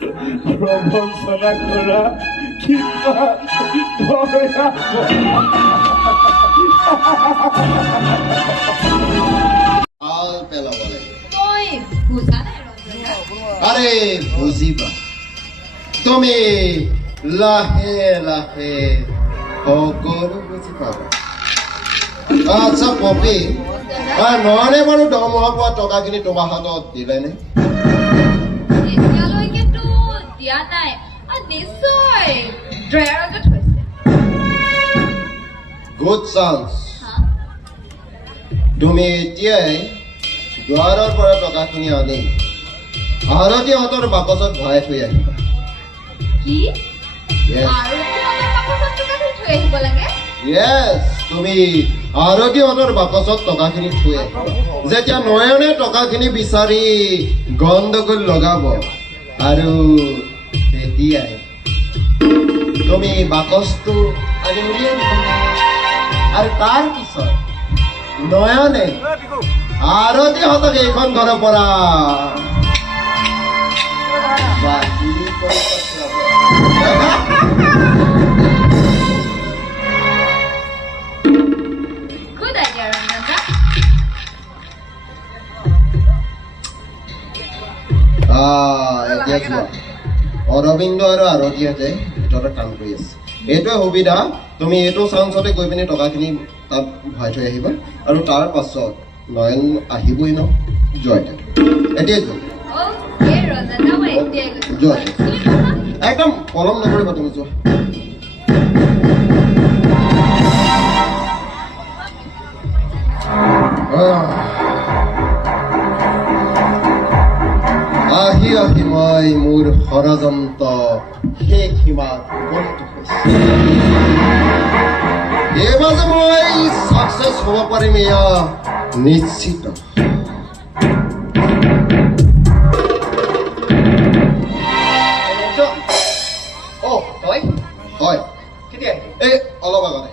প্ৰবঞ্চনা কৰা কিমান আল পেলাব লাগে মই বুজা নাই ৰঞ্জন দা আরে বুঝিবা তুমি লাহে লাহে সকলো বুজি পাবা আচ্ছা পপি নহলে বাৰু দৰমহা পোৱা টকাখিনি তোমাৰ হাতত দিলেনে এতিয়ালৈকেতো দিয়া নাই নিশ্চয় ড্ৰয়াৰতে থৈছে গুড চান্স তুমি এতিয়াই দুৱাৰৰ পৰা টকাখিনি আনি আৰতীহঁতৰ বাকচত ভৰাই থৈ আহিবা কি Yes. আৰু তোমালোকৰ বাকচত টকাখিনি থৈ আহিব লাগে Yes, তুমি আৰতীহঁতৰ বাকচত টকাখিনি থৈ আহিবা যেতিয়া নয়নে টকাখিনি বিচাৰি গণ্ডগোল লগাব আৰু তেতিয়াই তুমি বাকচটো আনি উলিয়াই দিবা আৰু তাৰ পিছত নয়নে আৰতীহঁতক এইখন ঘৰৰ পৰা বাহিৰ কৰি পঠিয়াব গুড আইডিয়া ৰঞ্জন দা এতিয়া চোৱা অৰবিন্দ আৰু আৰতীহঁতে ভিতৰত কাম কৰি আছে এইটোৱে সুবিধা তুমি এইটো চান্সতে গৈ পিনে টকাখিনি তাত ভৰাই থৈ আহিবা আৰু তাৰ পাছত নয়ন আহিবই ন জয়তে এতিয়াই যোৱা অ'কে ৰঞ্জন দা মই এতিয়াই গৈছো যোৱা একদম পলম নকৰিবা তুমি যোৱা আহি আহি মই মোৰ ষড়যন্ত্ৰ শেষ সীমাত উপনীত হৈছো এইবাৰ যে মই চাকচেছ হ'ব পাৰিম এয়া নিশ্চিত তই হয় কেতিয়া এই অলপ আগতে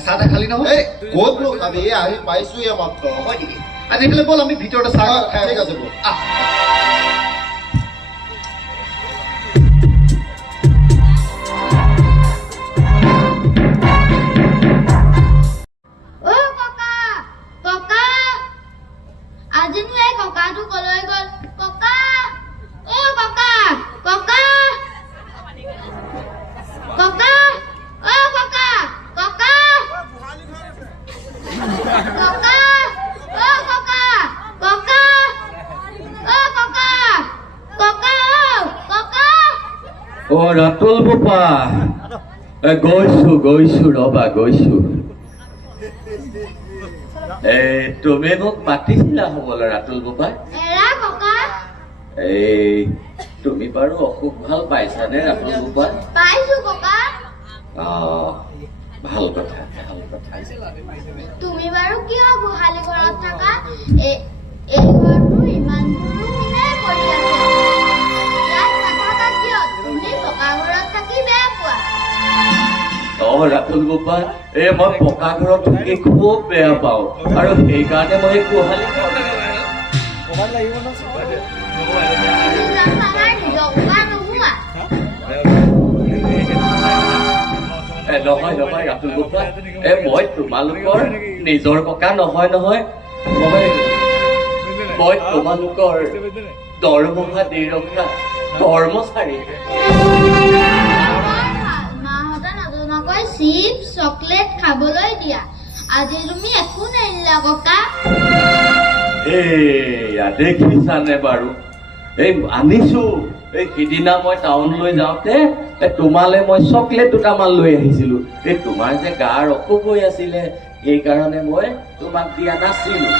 চাহ তাহ খালি নহয় এই ক'তনো খাবি আহি পাইছোহে মাত্ৰ হয় নেকি আজিকালি ব'ল আমি ভিতৰতে চাহ খাই ঠিক আছে ব'ল আহ অ' ককা ককা আজিনো এই ককাটো কলৈ গ'ল ককা অ' ককা ককা ককা অ' ককা ককা ককা অ' ককা ককা অ' ককা ককা ককা অ ৰাতুল বোপা গৈছো ৰবা গৈছো তুমি মোক মাতিছিলা হ'বলা ৰাতুল বোপা এৰা ককা এই তুমি বাৰু অসুখ ভাল পাইছানে ৰাতুল বোপা পাইছো ককা ভাল কথা ভাল কথা তুমি বাৰু কিয় গোহালি ঘৰত থাকা এই ঘৰটো ইমান সৰু কোনে কৰি আছে ইয়াত নাথাকা কিয় তুমি পকা ঘৰত থাকি বেয়া পোৱা ৰাতুল বোপা মই পকা ঘৰত থাকি খুব বেয়া পাওঁ আৰু সেইকাৰণে মই গোহালি নহয় নহয় ৰাতুল বোপা মই তোমালোকৰ নিজৰ ককা নহয় মই তোমালোকৰ দৰমহা দি ৰখা কৰ্মচাৰী মাহঁতে নজনাকৈ চিপছ চকলেট খাবলৈ দিয়া আজি তুমি একো নেৰিলা ককা এয়া দেখিছানে বাৰু আনিছো সিদিনা মই টাউনলৈ যাওঁতে তোমালে মই চকলেট দুটামান লৈ আহিছিলো তোমাৰ যে গাৰ অসুখ হৈ আছিলে সেইকাৰণে মই তোমাক দিয়া নাছিলো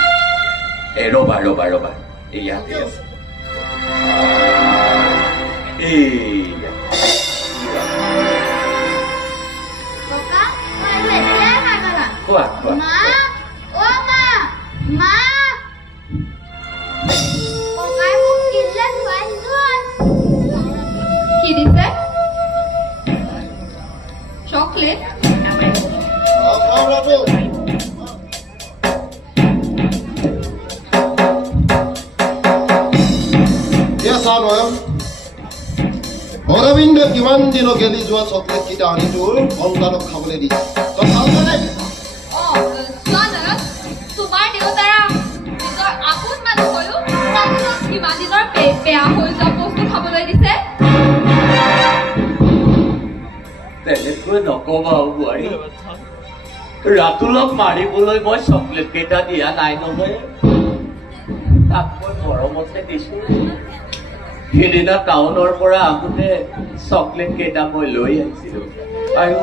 ৰবা ইয়াতে আছে ককা মই এতিয়াই খাই পেলাম কোৱা মা অ' মা ককাই মোক কি দিলে চোৱাচোন কি দিছে চকলেট নয়ন অৰবিন্দ কিমান দিন গেলি যোৱা চকলেট কেইটা আনি তোৰ সন্তানক খাবলৈ দি তই ভাল মানে চোৱা নয়ন, তোমাৰ দেউতাৰা নিজৰ আপোন মানুহ হৈও তাক কিমান দিনৰ বেয়া হৈ যোৱা বস্তু খাবলৈ দিছে। তেনেকৈ নকবা বোৱাৰী, ৰাতুলক মাৰিবলৈ মই চকলেট কেইটা দিয়া নাই নহয়, তাক মই মৰমতে দিছো। সেইদিনা টাউনৰ পৰা আহোঁতে চকলেট কেইটা মই লৈ আহিছিলো আৰু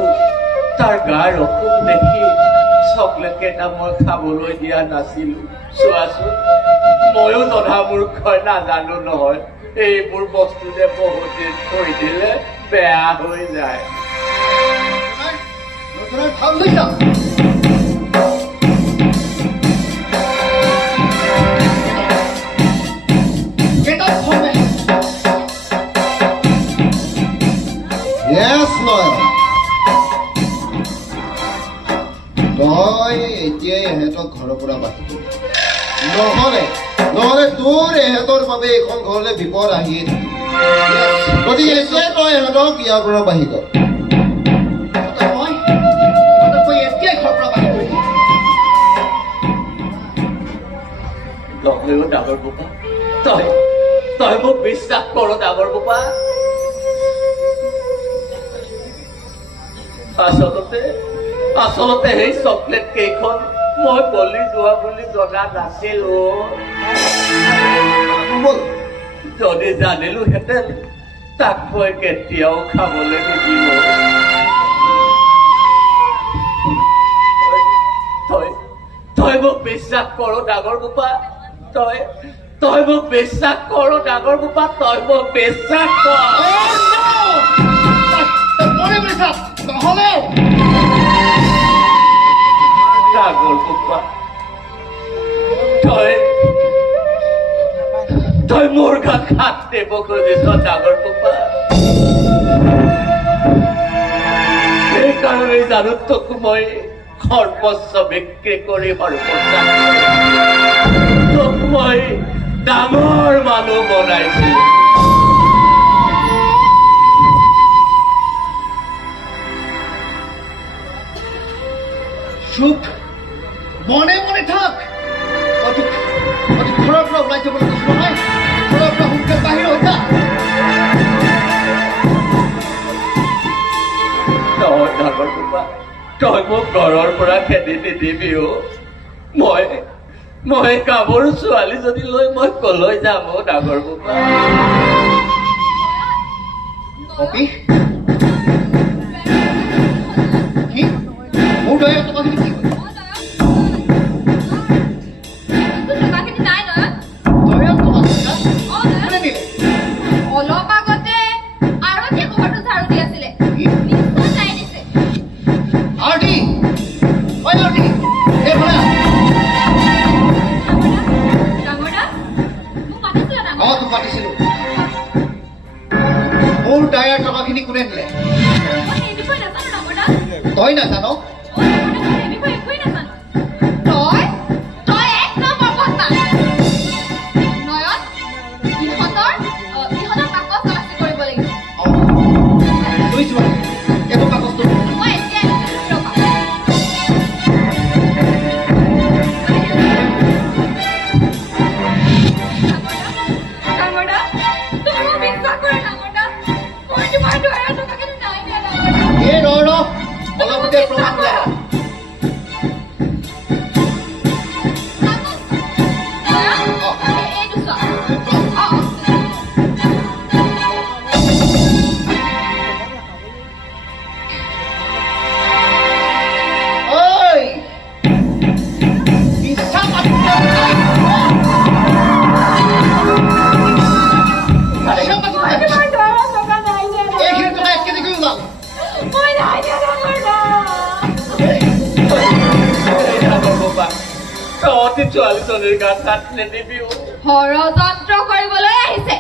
তাৰ গাৰ অসুখ দেখি চকলেট কেইটা মই খাবলৈ দিয়া নাছিলো। চোৱাচোন, ময়ো জধা মূৰ্খই নাজানো নহয়, এইবোৰ বস্তু যে বহুত দিন থৈ দিলে বেয়া হৈ যায়। ভাল লৈছা Yes, Noel. তই এতিয়াই এহেঁতক ঘৰৰ পৰা বাহিৰ নহলে তোৰ এহেঁতৰ বাবে এইখন ঘৰলৈ বিপদ আহিয়ে থাকে। গতিকে এতিয়াই তই এহেঁতক ইয়াৰ পৰা বাহিৰ কৰ। এতিয়াই ঘৰৰ পৰা বাহিৰ কৰি নহলেও ডাঙৰ বোপা, তই মোক বিশ্বাস কৰ ডাঙৰ বোপা। আচলতে সেই চকলেট কেইখন মই বলি যোৱা বুলি জনা নাছিলো। যদি জানিলোহেঁতেন তাক মই কেতিয়াও খাবলৈ নিদিলো। তই মোক বিশ্বাস কৰ ডাঙৰ বোপা, তই মোক বিশ্বাস কৰ ডাঙৰ বোপা, তই মোক বিশ্বাস কৰ। নহলে ডাঙৰ বোপা, তই মোৰ গাত হাত দিব খুজিছ ডাঙৰ বোপা। সেইকাৰণে জানো তোক মই সৰ্বস্ব বিক্ৰী কৰি তোক মই ডাঙৰ মানুহ বনাইছো। চুপ, মনে মনে থাক। ঘৰৰ পৰা ওলাই যাবলৈ কৈছো নহয়, ঘৰৰ পৰা সোনকালে বাহিৰ হৈ যা। ডাঙৰ বোপা, তই মোক ঘৰৰ পৰা খেদি নিদিবি। মই কামোৰ ছোৱালীজনী লৈ মই কলৈ যাম ডাঙৰ বোপা। মোৰ দয়া তোমাক কি অলপ আগতে আৰু কি ঘৰটো ঝাৰু দি আছিলে। পাতিছিলো মোৰ ডায়াৰ টকাখিনি কোনে দিলে? তই নাজান? ছোৱালীজনীৰ গাত হাত নিদিবি। ষড়যন্ত্ৰ কৰিবলৈ আহিছে।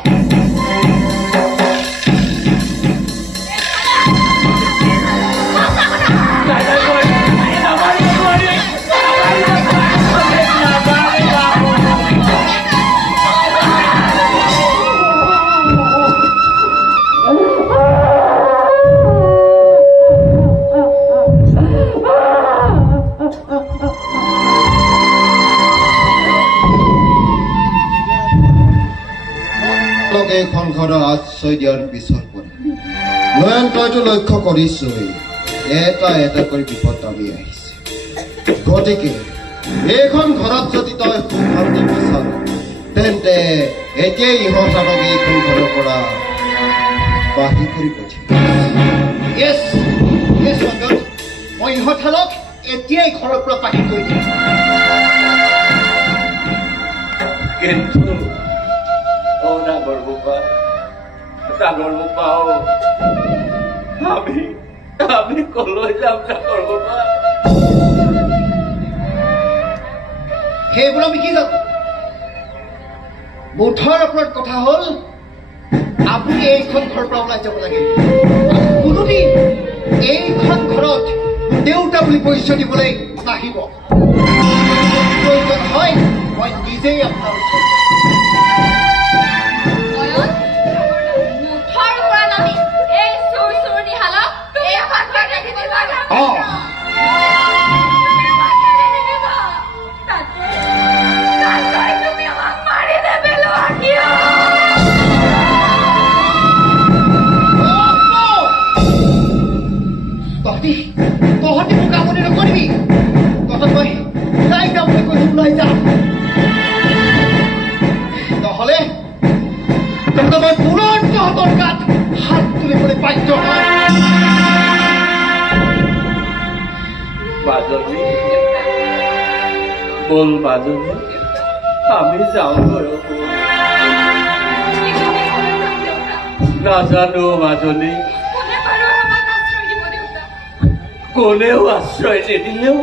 এইখন ঘৰৰ আশ্ৰয় দিয়াৰ পিছৰ পৰা নয়ন তইতো লক্ষ্য কৰিছই এটা এটা কৰি বিপদ নামি আহিছে গতিকে এইখন ঘৰত যদি তই সুখ শান্তি বিচাৰ তেন্তে এতিয়াই ইহঁতক এইখন ঘৰৰ পৰা বাহিৰ কৰি পঠিয়াই য়েছ য়েছ ৰঞ্জন মই ইহঁতহালক এতিয়াই ঘৰৰ পৰা বাহিৰ কৰি দিম কিন্তু ডাঙৰ বোপা আমি কলৈ যাম ডাঙৰ বোপা সেইবোৰ আমি কি জানো মুঠৰ ওপৰত কথা হ'ল আপুনি এইখন ঘৰৰ পৰা ওলাই যাব লাগে কোনোদিন এইখন ঘৰত দেউতা বুলি পৰিচয় দিবলৈ নাহিব প্ৰয়োজন হয় মই নিজেই আপোনাৰ ওচৰত নয়ন মুঠৰ পৰা নামি এই চোৰ চোৰনিহালক এই ভাষা ৰাখিব লাগে অঁ তুমি আমাক মাৰি নেপেলোৱা কিয় তহঁতি মোক আমনি নকৰিবি তহঁত মই ওলাই যাম বুলি কৈছো ওলাই যাম নহ'লে তহঁত মই পুনৰ তহঁতৰ গাত হাত তুলিবলৈ বাধ্য হয় মাজনী বল মাজনী আমি যাওঁগৈ নাজানো মাজনী কোনেও আশ্ৰয় নিদিলেও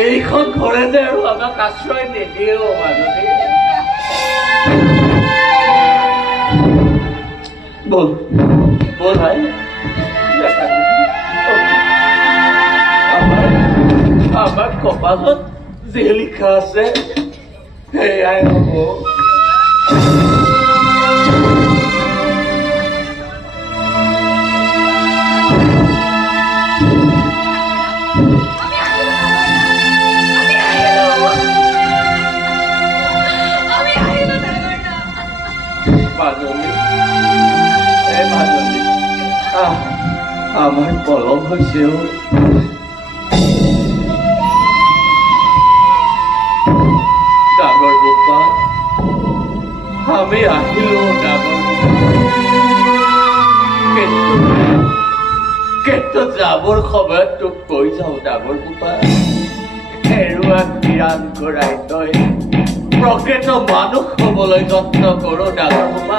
এইখন ঘৰে যে আৰু আমাক আশ্ৰয় নিদিয়েও মাজনী বল বল ভাই আমাৰ কপালত যি লিখা আছে সেয়াই হ'ব আমাৰ পলম হৈছেও ডাঙৰ বোপা আমি আহিলো ডাঙৰ কিন্তু যাবৰ সময়ত তোক কৈ যাওঁ ডাঙৰ বোপা হেৰুৱাক বিৰাণ কৰাই তই প্ৰকৃত মানুহ হ'বলৈ যত্ন কৰো ডাঙৰ বোপা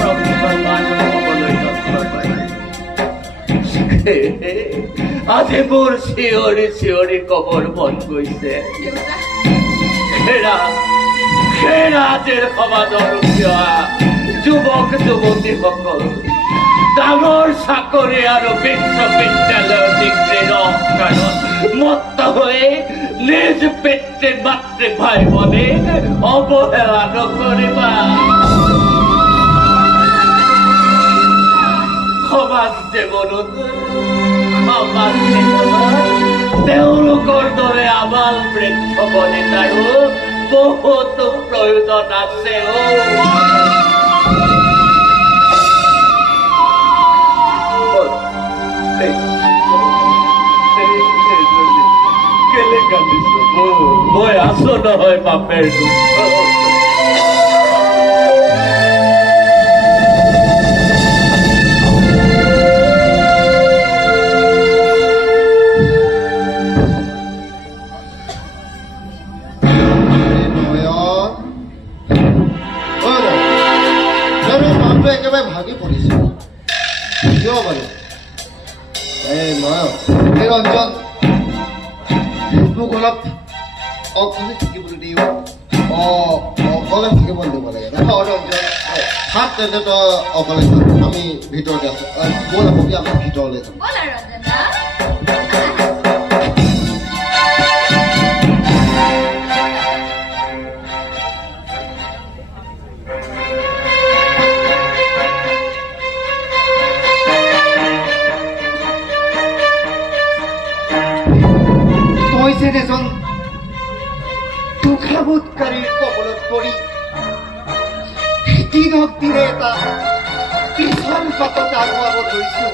প্ৰকৃত মানুহ হ'বলৈ যত্ন কৰে আজি মোৰ চিঞৰি চিঞৰি কবৰ মন গৈছে আজিৰ সমাজৰ উঠা যুৱক যুৱতীসকল ডাঙৰ চাকৰি আৰু বিশ্ববিদ্যালয়ৰ ডিগ্ৰীৰ অহংকাৰত মত্ত হৈ নিজ পিতৃ মাতৃ ভাই ভনীক অৱহেলা নকৰিবা সমাজ জীৱনত তেওঁলোকৰ দৰে আবাল বৃদ্ধ বনিতাৰো বহুতো প্ৰয়োজন আছে কেলে কান্দিছো মই আছো নহয় বাপেৰ একেবাৰে ভাগি পৰিছে কিয় বাৰু এই ৰঞ্জন মোক অলপ অকলে থাকিবলৈ দিওঁ অকলে থাকিবলৈ দিব লাগে ৰঞ্জন হাত তেন্তে তই অকলে থাক আমি ভিতৰতে আছো ব'ল আপুনি আমি ভিতৰলৈ যাম এজন দুখাবোধকাৰীৰ কবলত পৰি দিনক দিনে এটা পিছল পাতত আগুৱাব ধৰিছোঁ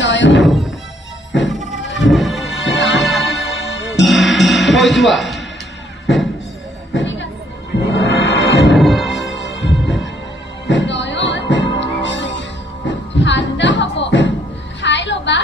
নয়ন হৈ যোৱা নয়ন ঠাণ্ডা হ'ব খাই ল'বা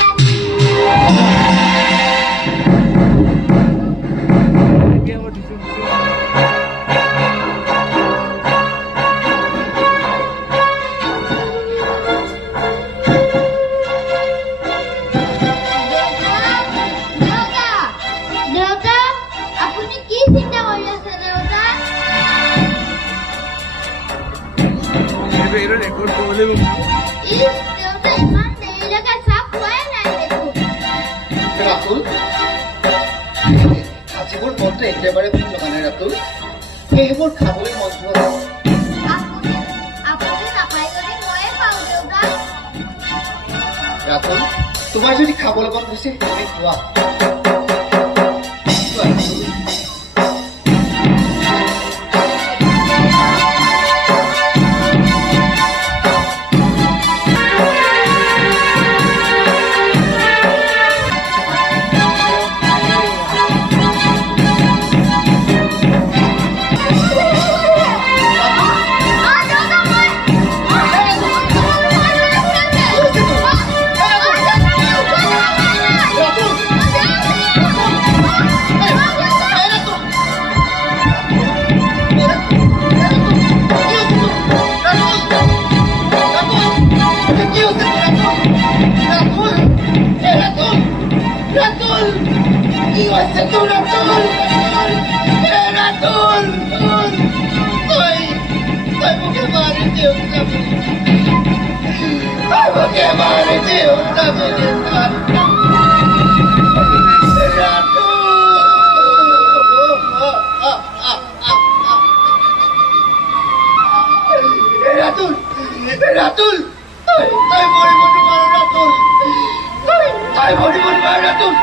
দেউতা আপুনি কি চিন্তা কৰি আছে দেউতা ইছ দেউতা ইমান দেৰিলৈকে চাহ খোৱাই নাই দেখোন ৰাতুল আজি মোৰ মনটো একেবাৰে ভাল লগা নাই ৰাতুল সেইবোৰ খাবলৈ মন যোৱা নাই আপুনি নাপায় যদি ময়ে পাওঁ দেউতা ৰাতুল তোমাৰ যদি খাবলৈ মন গৈছে তুমি খোৱা খোৱা, Ratul. Ratul! Tay moribo naman, Ratul! Tay moribo naman, Ratul!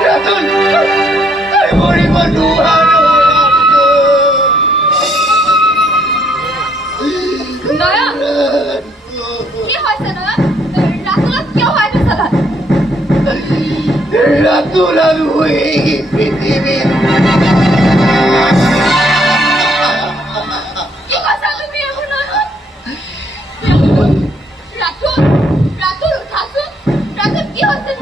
Ratul! Tay moribo naman, নয়ন কি হৈছে নয়ন ৰাতুলক কিয় হয় নচলাত Ratul ang huwing pৃথিবীত কি কৈছা তুমি এইবোৰ নয়ন ৰাতুল ৰাতুল উঠাচোন ৰাতুল কি হৈছে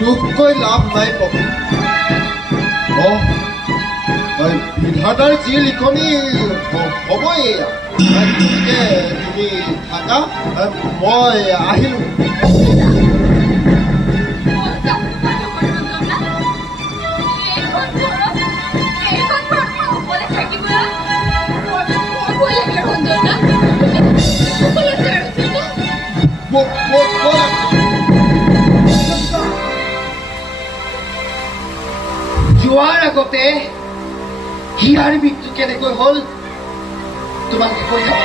দুখকৈ লাভ নাই পপি বিধাতাৰ যি লিখনি হ'বই গতিকে তুমি থাকা মই আহিলোঁ যোৱাৰ আগতে হিয়াৰ মৃত্যু কেনেকৈ হ'ল তোমালোকে কৈ যাবা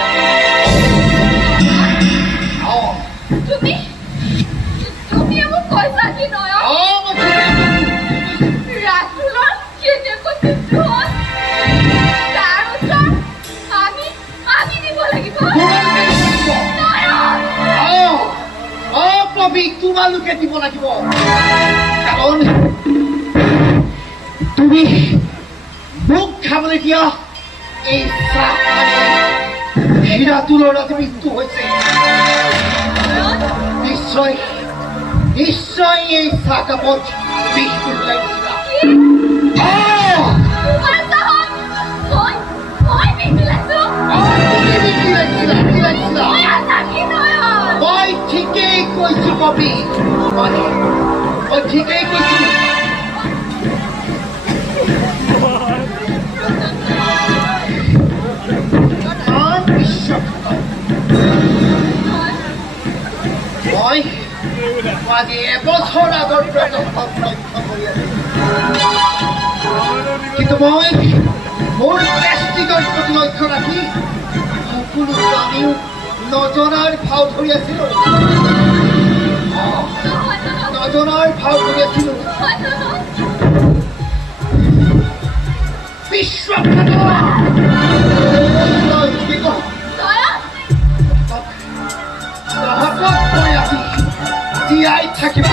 তুমি মোক কৈছা কি নয়ন ৰাতুলৰ কেনেকৈ মৃত্যু হ'ল তাৰ উত্তৰ আমি দিব লাগিব তোমালোকে দিব লাগিব কাৰণ তুমি মোক খাবলৈ দিয়া এই চাহ হীৰাতুলৰ ৰাতি মৃত্যু হৈছে নিশ্চয় নিশ্চয় এই চাহকাপত বিষ লাগিছিলা মই ঠিকেই কৈছো কবি মই ঠিকেই কৈছো মই আজি এবছৰ আগৰ পৰা লক্ষ্য কৰি আছো কিন্তু মই মোৰ ব্যক্তিগত প্ৰতি লক্ষ্য ৰাখি সকলো জানিও নজনাৰ ভাও ধৰি আছিলো জীয়াই থাকিব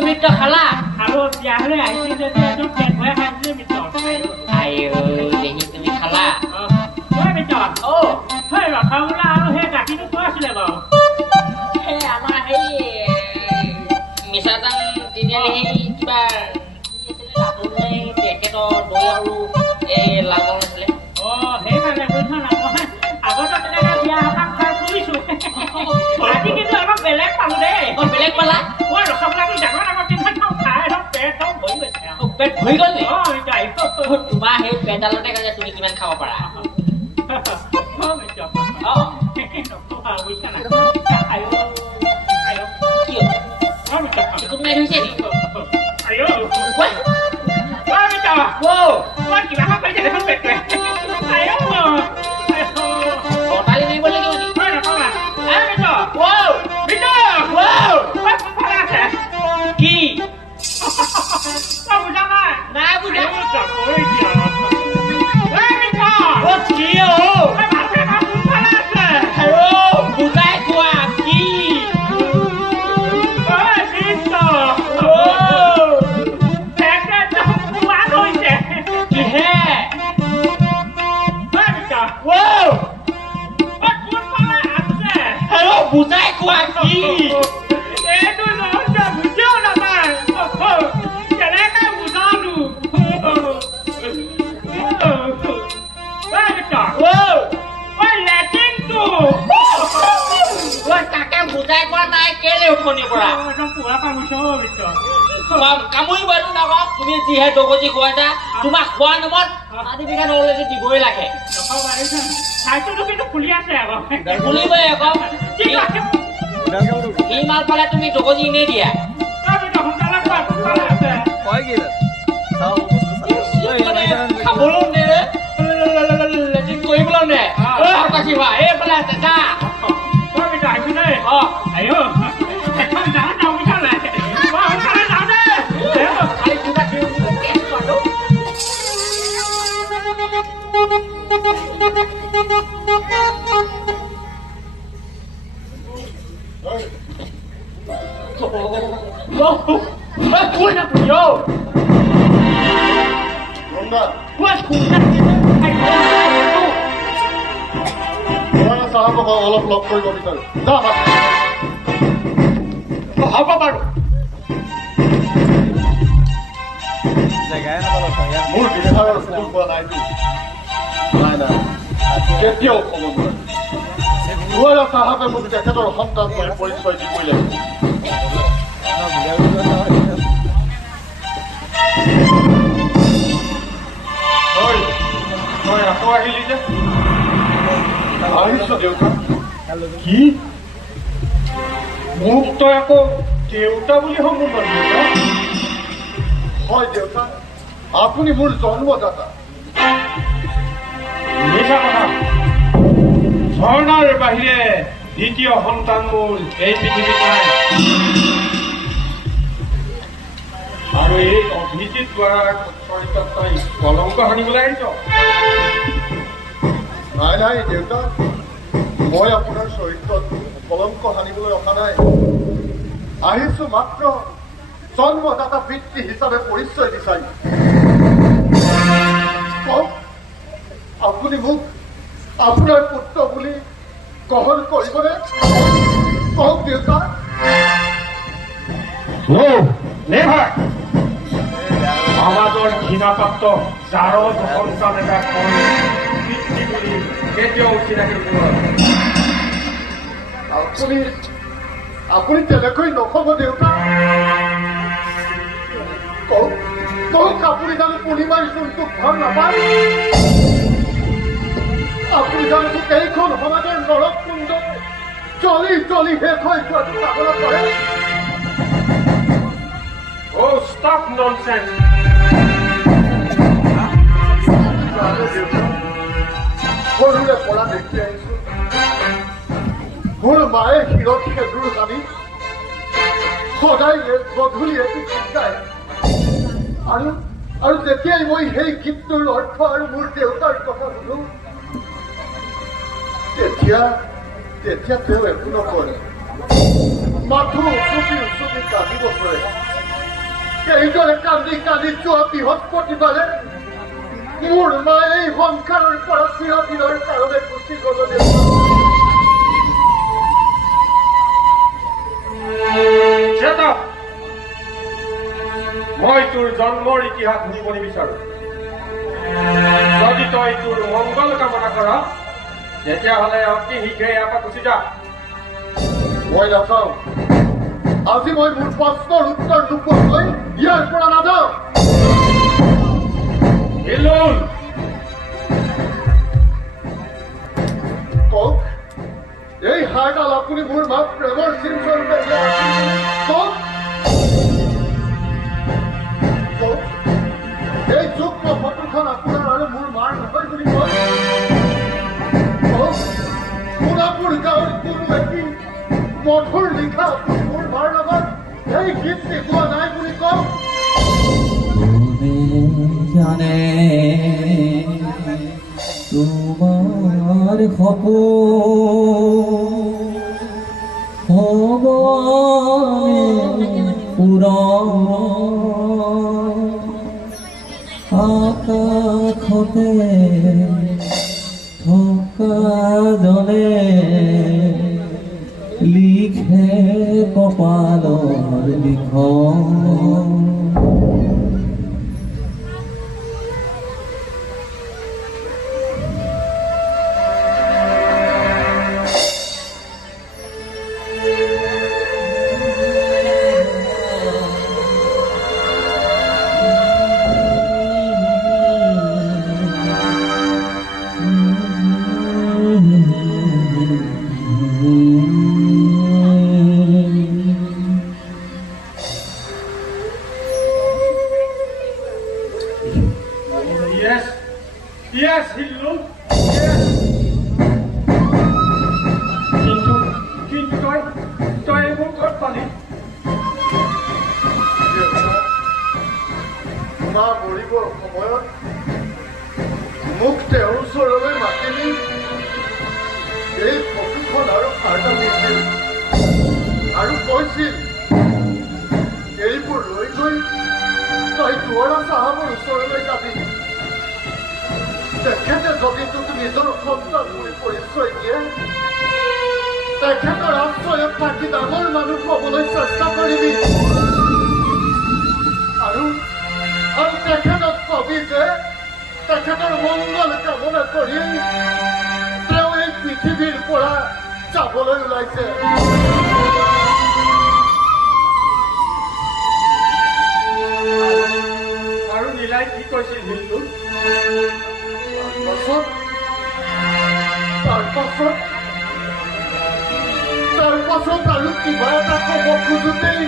মিত্ৰ খালা আৰু বিয়ালৈ আহিছিল যেতিয়া এইটো পেট ভৰাই খাইছিলে মিত্ৰ দেহি তুমি খালা মিত্ৰ সেই ৰসগোল্লা আৰু সেই গাখীৰটো কৈ আছিলে বাৰু সেই আমাৰ সেই মিছাজান তিনিআলি সেই কিবা পেকেটৰ দৈ আৰু এই লালমোহন আছিলে সেইকাৰণে বুজিছ না মই আগতে তেনেকৈ বিয়া সকাম খাই ফুৰিছো আজি কিন্তু অলপ বেলেগ পালো দেই বেলেগ পালা মই ৰসগোল্লাটো ডাঙৰ ডাঙৰ তিনিখন খাই একদম পেট ভৰি গৈছে পেট ভৰি গ'ল নি তোমাৰ সেই পেটডালতে কাৰণে তুমি কিমান খাব পাৰা কোনোবাই ধৰিছে নি কিবা পাইছে দেখোন পেটটোৱে বটালি মাৰিব লাগিব নি কি বুজা নাই নাই বুজা বুজাই কোৱা কি কিহে বুজাই কোৱা কি এইটো বুজিও নাপায় কেনেকে বুজানো লেট্ৰিনটো তাকে বুজাই কোৱা নাই কেলে উঠনিৰ পৰা পুৰা কামুৰিছ কামুৰিব এইটো নকওঁ তুমি যিহে দগজি খুৱাইছা তোমাক খোৱা নামত চাৰ্টিফিকেট অলৰেডি দিবই লাগে চাইছোটো কিন্তু খুলি আছে আকৌ খুলিবই আকৌ সি মাল পালে তুমি দগজি এনেই দিয়া খাবলৈও নে লেট্ৰিন কৰিবলৈও নে এইফালে আছে যা চাহাবক অলপ লগ কৰিব বিচাৰো হ'ব বাৰু মোৰ বিধাৰৰ সুযোগ পোৱা নাইতো নাই নাই কেতিয়াও ক'ব নোৱাৰে চাহাবে মোক তেখেতৰ সন্তান বুলি পৰিচয় দিবই লাগিব আকৌ আহিলি যে আহিছো দেউতা। কি মোক তই আকৌ দেউতা বুলি সম্বোধন কৰিছ? হয় দেউতা, আপুনি মোৰ জন্মদাতা। মিছা কথা। ঝৰ্ণাৰ বাহিৰে দ্বিতীয় সন্তান মোৰ এই পৃথিৱীত নাই। আৰু এই অভিজিত দ্বাৰাৰ চৰিত্ৰত তই কলংক সানিবলৈ আহিছ? নাই নাই দেউতা, মই আপোনাৰ চৰিত্ৰত কলংক সানিবলৈ অহা নাই। আহিছো মাত্ৰ জন্মদাতা পিতৃ হিচাপে পৰিচয় বিচাৰি। কওক, আপুনি মোক আপোনাৰ পুত্ৰ বুলি গ্ৰহণ কৰিবনে? কওক দেউতা। নেভাৰ। সমাজৰ ঘৃণাপ্ৰাপ্ত জাৰদ সন্তান এটা পিতৃ বুলি কেতিয়াও চিনাকি দিব আপুনি তেনেকৈ নক'ব দেউতা। কওক কওক, আপুনি জানো পূৰ্ণিমাৰ জোনটোক ভাল নাপায়? আপুনি জানো মোক এইখন সমাজৰ নৰককুণ্ড জ্বলি জ্বলি শেষ হৈ যোৱাটো চাবলৈ পাৰে? Oh, stop nonsense! সৰুৰে পৰা দেখি আহিছো মোৰ মায়ে শিৰত সেন্দুৰ সানি সদায় গধূলি এটি গীত গায়। আৰু যেতিয়াই মই সেই গীতটোৰ অৰ্থ আৰু মোৰ দেউতাৰ কথা শুনো, তেতিয়া তেওঁ একো নকৰে, মাথো উচুকি উচুকি কান্দিব ধৰে। এইদৰে কান্দি কান্দি যোৱা বৃহস্পতিবাৰে মোৰ মায়ে এই সংসাৰৰ পৰা চিৰদিনৰ কাৰণে গুচি গ'ল। মই তোৰ জন্মৰ ইতিহাস শুনিব নিবিচাৰো। যদি তই তোৰ মংগল কামনা কৰ, তেতিয়াহ'লে অতি শীঘ্ৰে ইয়াৰ পৰা গুচি যা। মই নাচাওঁ। আজি মই মোৰ প্ৰশ্নৰ উত্তৰ নোপোৱাকৈ ইয়াৰ পৰা নাযাওঁ। কওক, এই হাৰডাল আপুনি মোৰ মাক প্ৰেমৰ চিন্তা কওক। এই যুগ্ম ফটোখন আপোনাৰ আৰু মোৰ মাৰ নহয় বুলি কয়। সোণাপুৰ গাঁৱৰ কোনো এটি মধুৰ লিখা মোৰ মাৰ লগত এই গীত গোৱা নাই বুলি কওক। জানে তোমাৰ সপোন হ'ব পুৰণ আকাশতে থকা জনে লিখে কপালৰ লিখন। Yes, Hillu. কিন্তু তই এইবোৰ ক'ত পালি? মা মৰিবৰ সময়ত মোক তেওঁৰ ওচৰলৈ মাতি নি এই ফটোখন আৰু কাৰ্ডা দিছিল আৰু কৈছিল, এইবোৰ লৈ গৈ তই দুৱৰা চাহাবৰ ওচৰলৈ যাবি। তেখেতে যদি তোক নিজৰ সন্তান বুলি পৰিচয় দিয়ে, তেখেতৰ আশ্ৰয়ত থাকি ডাঙৰ মানুহ হ'বলৈ চেষ্টা কৰিবি। আৰু তেখেতক কবি যে তেখেতৰ মংগল কামনা কৰি তেওঁ এই পৃথিৱীৰ পৰা যাবলৈ ওলাইছে। আৰু নীলাই কি কৈছিল হিন্দু? তাৰ পাছত আৰু কিবা এটা ক'ব খোজোতেই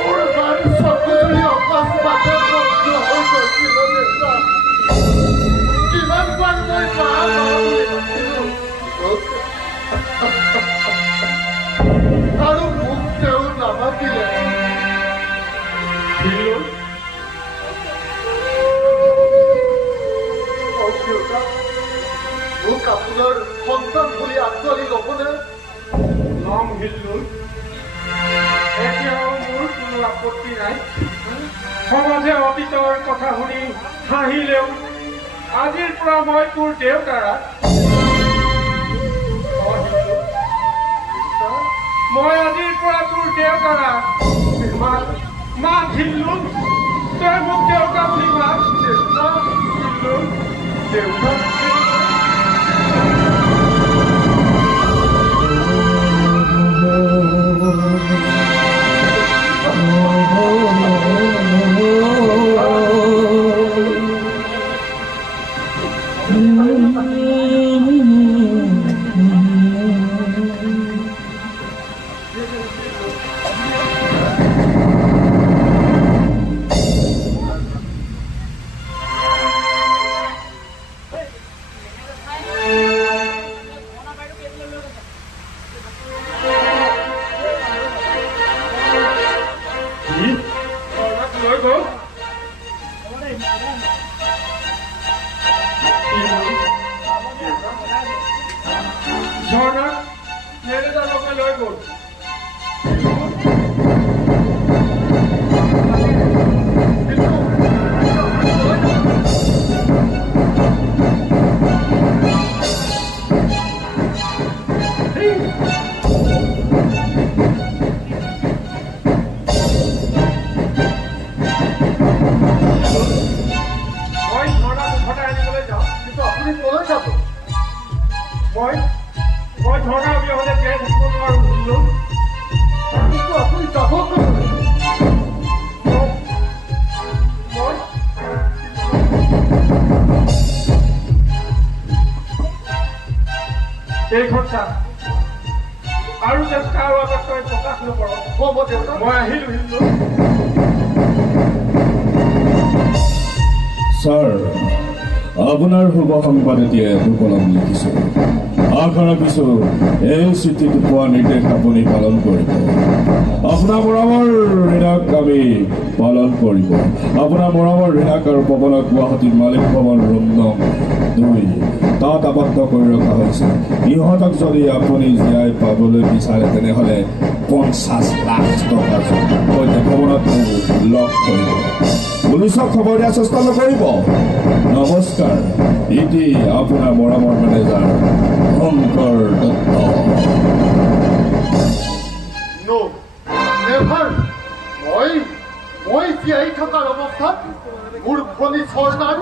মোৰ বাৰ চকুজুৰি অকস্মাতে বন্ধ হৈ গৈছিল নেতা। কিমান বাৰ মই মা বুলি মাতিলো আৰু মোক তেওঁ নামাতিলে। মোক আপোনাৰ সন্তান বুলি আঁকোৱালি ল'বনে? নাম হিল্লুল এতিয়াও মোৰ কোনো আপত্তি নাই। সমাজে অতীতৰ কথা শুনি হাঁহিলেও আজিৰ পৰা মই তোৰ দেউতাৰা মই আজিৰ পৰা তোৰ দেউতাৰা মাত হিল্লুল তই মোক দেউতা বুলি মাত হিল্লুল দেউতা এই খৰচা আৰু চেষ্টা আৰু আগত তই প্ৰকাশ নকৰ। মই আহিলো হিন্দু। ছাৰ, আপোনাৰ শুভ সংবাদ এতিয়া দুকলম লিখিছোঁ। আশা ৰাখিছোঁ এই চিঠিটো পোৱা নিৰ্দেশ আপুনি পালন কৰিব। আপোনাৰ মৰমৰ ঋণাক আমি পালন কৰিব। আপোনাৰ মৰমৰ ঋণাক আৰু পৱনক গুৱাহাটীৰ মালিক ভৱন ৰুম নং 2 তাত আবদ্ধ কৰি ৰখা হৈছে। ইহঁতক যদি আপুনি জীয়াই পাবলৈ বিচাৰে তেনেহ'লে 50 লাখ টকাৰ সৈতে ভৱনত লগ কৰিব। পুলিচক খবৰ দিয়াৰ চেষ্টা নকৰিব। নমস্কাৰ, এটি আপোনাৰ মৰমৰ মেনেজাৰ শংকৰ দত্ত। মই জীয়াই থকাৰ অৱস্থাত মোৰ খনি চৰকাৰ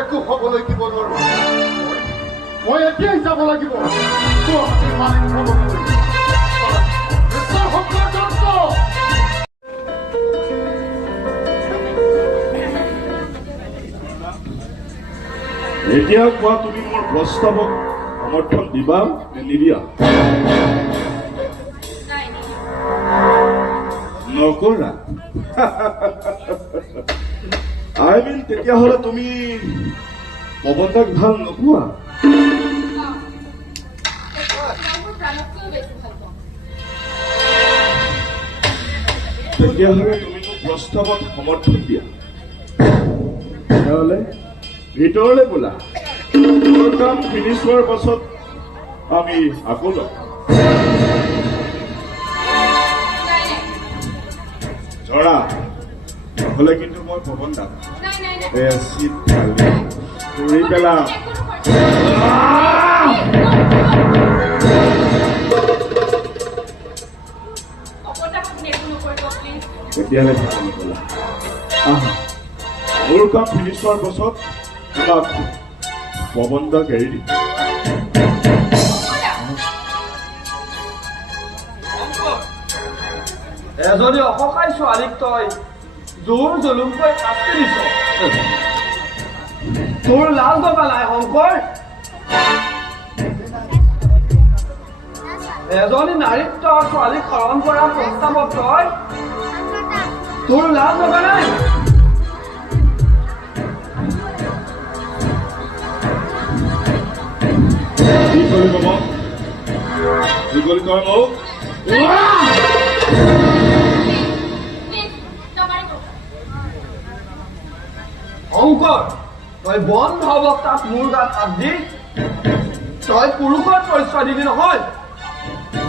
একো হ'বলৈ দিব নোৱাৰো। মই এতিয়াই যাব লাগিব গুৱাহাটীৰ মালিক ভৱনলৈ। শংকৰ দত্ত এতিয়া কোৱা, তুমি মোৰ প্ৰস্তাৱক সমৰ্থন দিবা নে নিদিয়া? নকৰা? তেতিয়াহ'লে তুমি পৱনদাক ভাল নোপোৱা? তেতিয়াহ'লে তুমি মোক প্ৰস্তাৱত সমৰ্থন দিয়া। তেতিয়াহ'লে ভিতৰলৈ বোলা। মোৰ কাম ফিনিছ হোৱাৰ পাছত আমি আকৌ লগ। জৰা নহ'লে কিন্তু মই পৱন দাম চিট ঘূৰি পেলাম। তেতিয়াহ'লে মোৰ কাম ফিনিছ হোৱাৰ পাছত তোমাক পৱন দাক এৰি দিম। এজনী অসহায় ছোৱালীক তই জোৰ জলুমকৈ শাস্তি দিছ। তোৰ লাজ লগা নাই শংকৰ এজনী নাৰীক তই ছোৱালীক হৰণ কৰা প্ৰস্তাৱত তই তোৰ লাজ লগা নাই কি কৰি ক'ব কি কৰি কয় মোক শংকৰ তই বন্ধ অৱস্থাত মোৰ গাত হাত দি তই পুৰুষৰ পৰিচয় দিবি নহয়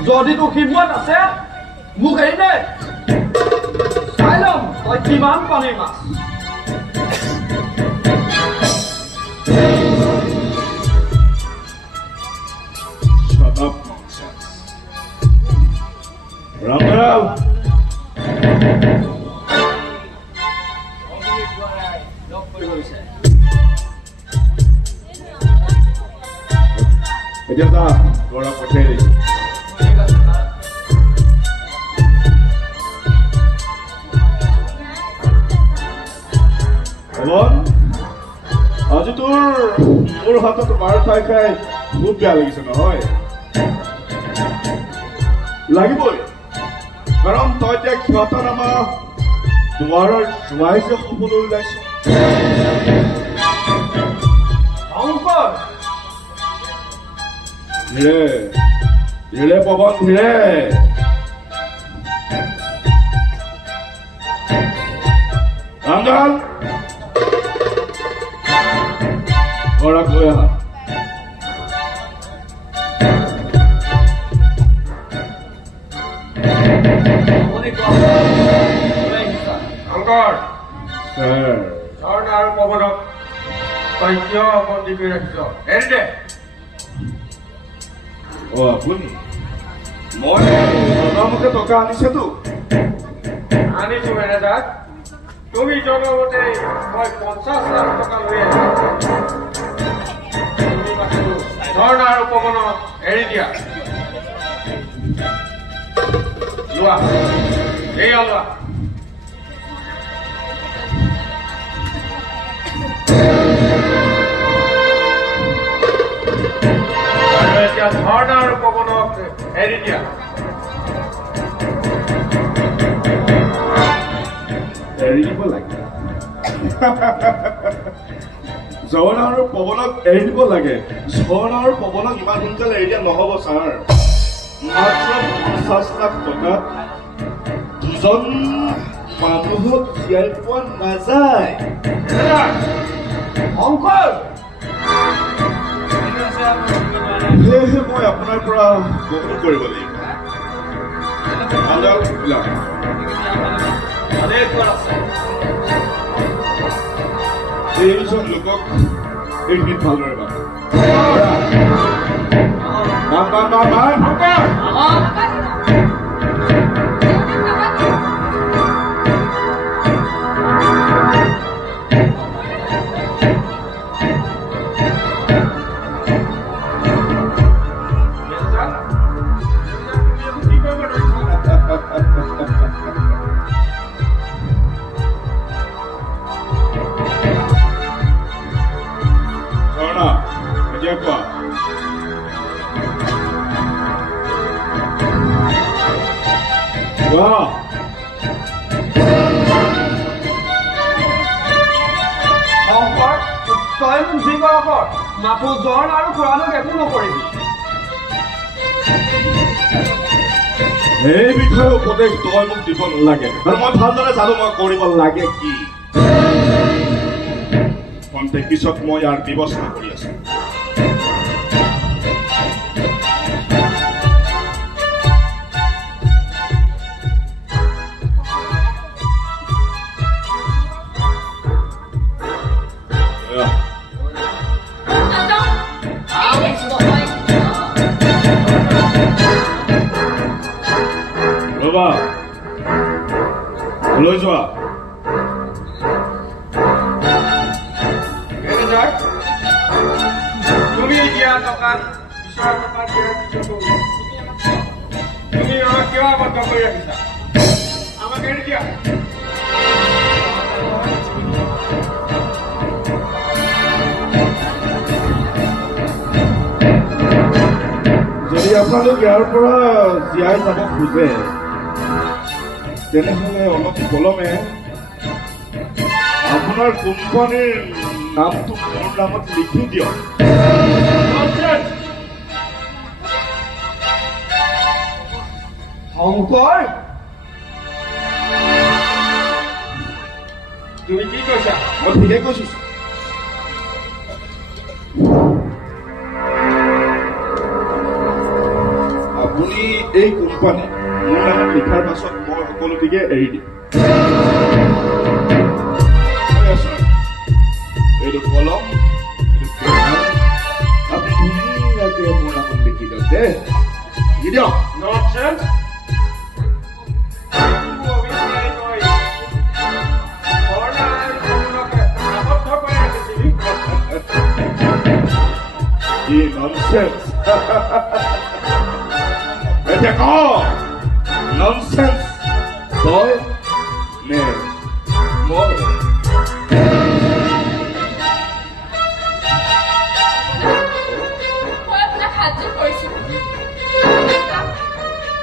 যদি তোৰ হিম্মত আছে মোক এৰি দে চাই ল'ম তই কিমান পানীৰ মাছ Shut up, nonsense. Ramdal! এতিয়া যা ল'ৰা পঠিয়াই দিছোঁ আজি তোৰ মোৰ হাতত মাৰ খাই খাই বহুত বেয়া লাগিছে নহয় লাগিবই কাৰণ তই এতিয়া সিহঁতৰ আমাৰ দুৱাৰৰ জোৱাই যে হ'বলৈ ওলাইছ শংকৰ ধীৰে ধীৰে পৱন ধীৰে ৰামদাল ঘৰত লৈ আহা শংকৰ ছাৰ ঝৰ্ণা আৰু পৱনক তই কিয় বন্দী কৰি ৰাখিছ এৰি দে আপুনি মই জনামতে টকা আনিছেতো আনিছো মেনেজাৰ তুমি জনামতে মই 50 লাখ টকা লৈ আহিছো তুমি মাথো ঝৰ্ণা আৰু পৱনক এৰি দিয়া লোৱা এইয়া লোৱা আৰু এতিয়া ঝৰ্ণা আৰু পৱনক এৰি দিয়া এৰি দিব লাগে ঝৰ্ণা আৰু পৱনক এৰি দিব লাগে ঝৰ্ণা আৰু পৱনক ইমান সোনকালে এৰি দিয়া নহ'ব ছাৰ মাত্ৰ 50 লাখ টকাত দুজন মানুহক জীয়াই পোৱা নাযায় শংকৰ সেয়েহে মই আপোনাৰ পৰা বহুতো কৰিব লাগিব আজাল ওলাওক এইজন লোকক এইখিনি ভালদৰে এতিয়া কোৱা কোৱা শংকৰ তই মোক যি কৰ কৰ মাথো জ্বৰ আৰু খুৰাটোক একো নকৰিবি এই বিষয়ে উপদেশ তই মোক দিব নালাগে আৰু মই ভালদৰে জানো মই কৰিব লাগে কি খন্তেক পিছত মই ইয়াৰ ব্যৱস্থা কৰি আছো ৰবা লৈ যোৱা মেনেজাৰ তুমি এতিয়া টকা বিচৰা টকা দিয়াৰ পিছতো তুমি আমাক কিয় আবদ্ধ কৰি ৰাখিছা আমাক এৰি দিয়া মালিক ইয়াৰ পৰা জীয়াই যাব খোজে তেনেহ'লে অলপ পলমে আপোনাৰ কোম্পানীৰ নামটো মোৰ নামত লিখি দিয়ক। শংকৰ তুমি কি কৈছা? মই ঠিকে কৈছো। আপুনি এই কোম্পানী মোৰ নামত লিখাৰ পাছত মই সকলোটিকে এৰি দিম। এইটো কলম, এইটো পেন, আপুনি ধুনীয়াকে মোৰ নামত লিখি দিয়ক দেই। লিখি দিয়ক। ননচেন্স। কি ননচেন্স। এতিয়া ক ননচেন্স তই নে মই? মই আপোনাক হাত যোৰ কৰিছো।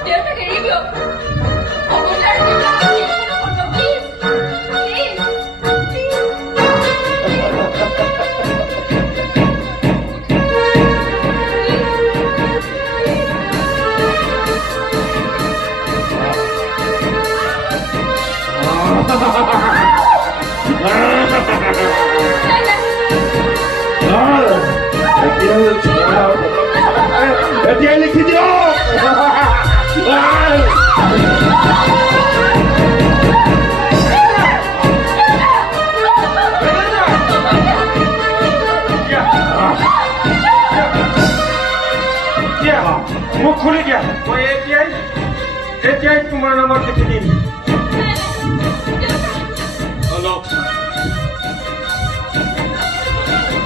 দেউতাক এৰি দিয়ক। অমূল্য আৰু দেউতাক প্লিজ প্লিজ এতিয়াই লিখি দিয়ক। মুখ খুলি দিয়া। মই এতিয়াই তোমাৰ নামত লিখি দিম।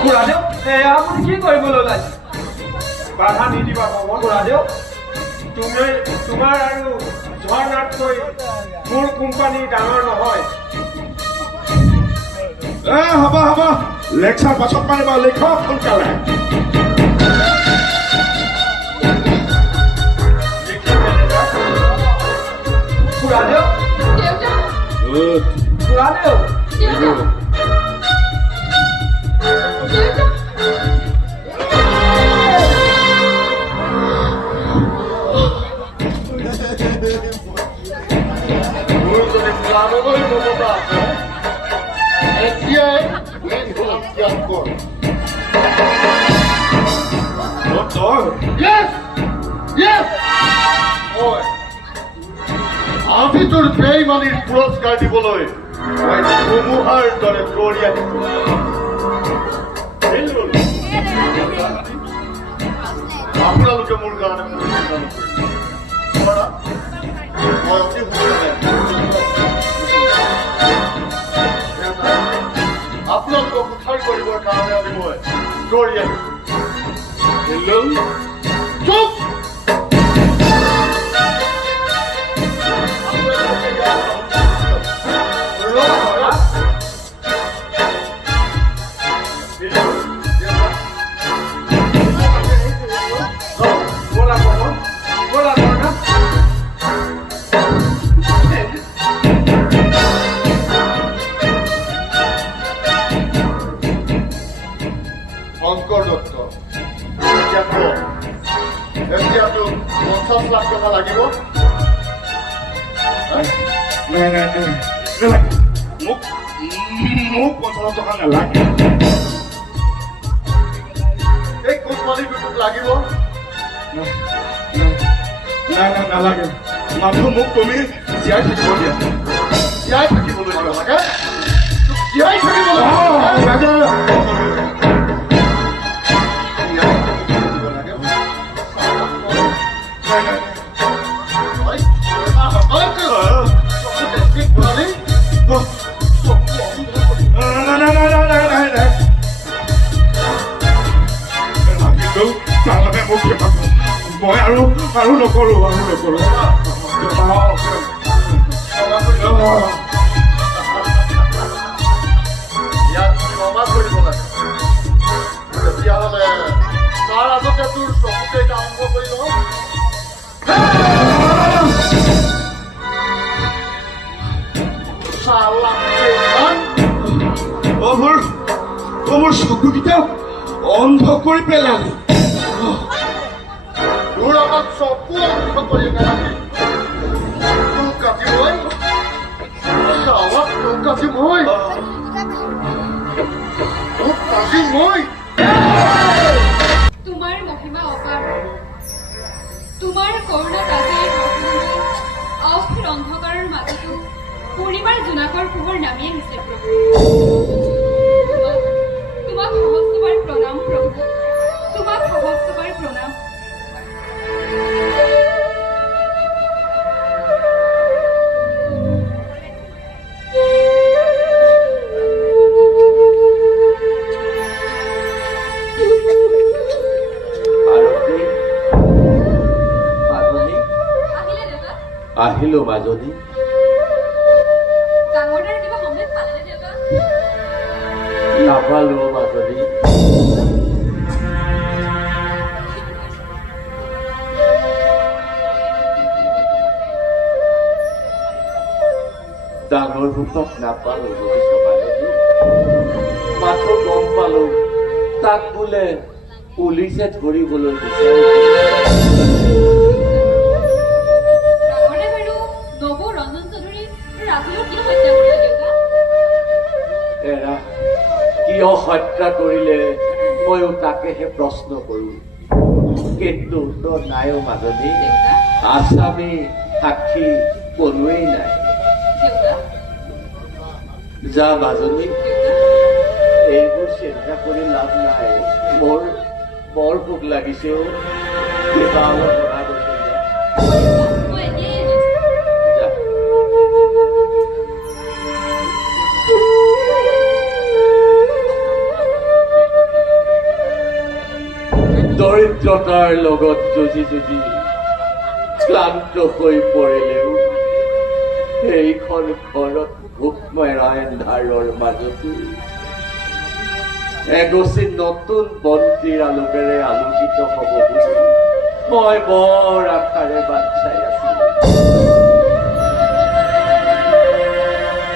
খুৰাদেউ এয়া আপুনি কি কৰিবলৈ ওলাইছে? বাধা নিদিবা ভগৱান। খুৰাদেউ তুমি তোমাৰ আৰু ঝৰ্ণাতকৈ মোৰ কোম্পানী ডাঙৰ নহয়। হ'ব লেকচাৰ পাছত মাৰিবা, লিখক সোনকালে। খুৰাদেউ খুৰাদেউ মোৰ যদি প্লানলৈ মমতা আছে এতিয়াই এই হ'ল ত্যাগ কৰ। আজি তোৰ বেইমানিৰ পুৰস্কাৰ দিবলৈ মই ধুমুহাৰ দৰে দৌৰি আহিছো। আপোনালোকে মোৰ কাৰণে মই অতি সোনকালে আপোনালোকক উদ্ধাৰ কৰিবৰ কাৰণে আজি মই দৌৰি আহিছো। চুপ! শংকৰ দত্ত এতিয়াতো 50 লাখ টকা লাগিব। মোক 50 টকা নালাগে। এই কোম্পানীটোত লাগিব। নালাগে। মাথো মোক তুমি জীয়াই থাকিব দিয়া। জীয়াই থাকিবলৈ লাগে। জীয়াই থাকিবলৈ মই আৰু নকৰো ইয়াত ক্ষমা কৰিব লাগে। তেতিয়াহ'লে তাৰ আগতে তোৰ চকুকেইটা আৰম্ভ কৰি লওঁ। মোৰ চকুকেইটা অন্ধ কৰি পেলালি। তোৰ আগত চকু অন্ধ কৰি পেলালি। তোক কাটি মই গাঁৱত তোক কাটি মই তোমাৰ মহিমা অপাৰ, তোমাৰ কৰুণাত আজি এই ঘৰখনলৈ অস্থিৰ অন্ধকাৰৰ মাজতো পূৰ্ণিমাৰ জোনাকৰ পোহৰ নামি আহিছে প্ৰভু। তোমাক সহস্ৰবাৰ প্ৰণাম প্ৰভু, তোমাক সহস্ৰবাৰ প্ৰণাম। আহিলো মাজনী। ডাঙৰদাৰ কিবা সম্ভেদ পালেনে দেউতা? নাপালো মাজনী। ডাঙৰ ৰূপত নাপালো বুজিছ মাজনী। মাথো গম পালো তাক বোলে পুলিচে ধৰিবলৈ বিচাৰিছে। কিয় হত্যা কৰিলে ময়ো তাকেহে প্ৰশ্ন কৰো, কিন্তু উত্তৰ নাইও মাজনী। আসামী সাক্ষী কোনোৱেই নাই। যা মাজনী, এইবোৰ চিন্তা কৰি লাভ নাই। মোৰ বৰ ভোক লাগিছে। কিবা অলপ বনাব দৰিদ্ৰতাৰ লগত যুঁজি ক্লান্ত হৈ পৰিলেও এইখন ঘৰত ভোকমৰা এন্ধাৰৰ মাজতো এগছি নতুন বন্তিৰ আলোকেৰে আলোকিত হ'ব বুলি মই বৰ আশাৰে বাট চাই আছিলো।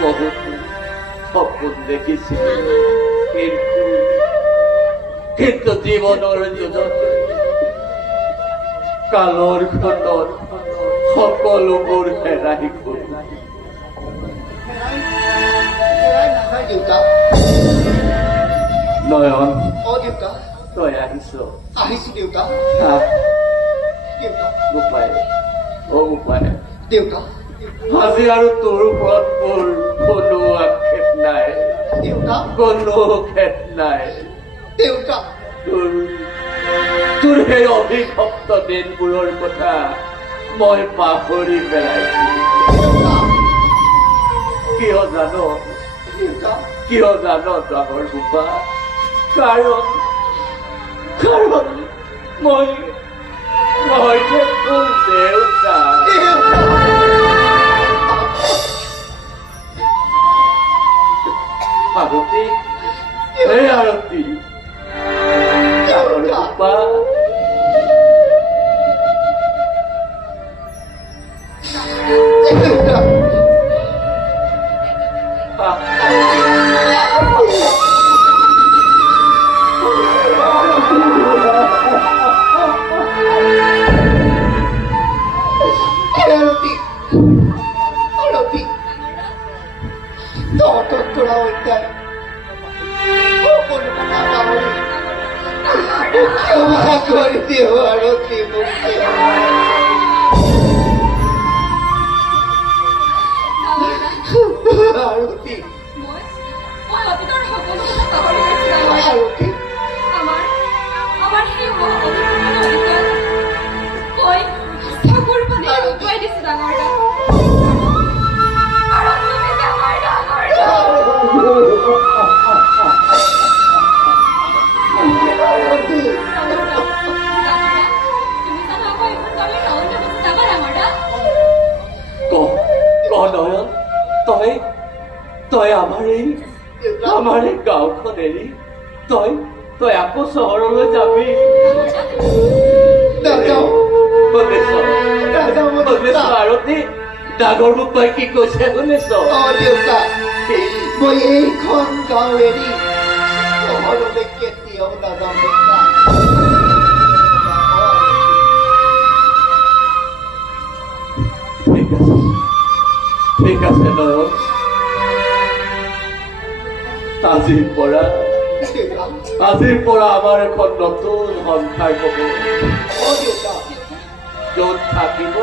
বহুত সপোন দেখিছিলো, কিন্তু জীৱনৰ যুঁজত কালৰ খনৰ সকলোবোৰ হেৰাই গ'ল। দেউতা নয়ন, অ দেউতা তই আহিছ? আহিছো দেউতা। দেউতা গোপাই, অ গোপাই, দেউতা আজি আৰু তোৰ ওপৰত মোৰ কোনো আক্ষেপ নাই, দেউতা কোনো ক্ষেপ নাই। দেউতা তোৰ সেই অভিশপ্ত দিনবোৰৰ কথা মই পাহৰি পেলাইছো। কিয় জানো? কিয় জানো ডাঙৰ গোপা? কাৰণ মই যে তোৰ দেউতা। আৰতী, এই আৰতী, ডাঙৰ গোপা। কৰে দিও আৰতি আৰতি মই অতীতৰ সকলো কথা পাহৰি গৈছিলো। আৰতি আমাৰ সেই মই চকুৰ পানী উটুৱাই দিছো ডাঙৰ দা। আৰু তুমি ডাঙৰ নয়ন, তই আমাৰ এই গাঁওখন এৰি তই আকৌ চহৰলৈ যাবি? আৰতী, ডাঙৰ বোপাই কি কৈছে শুনিছ? দেউতা মই এইখন গাঁও এৰি চহৰলৈ কেতিয়াও নাযাম দেউতা। ঠিক আছে নয়ন, আজিৰ পৰা আমাৰ এখন নতুন সংসাৰ হ'ব, য'ত থাকিব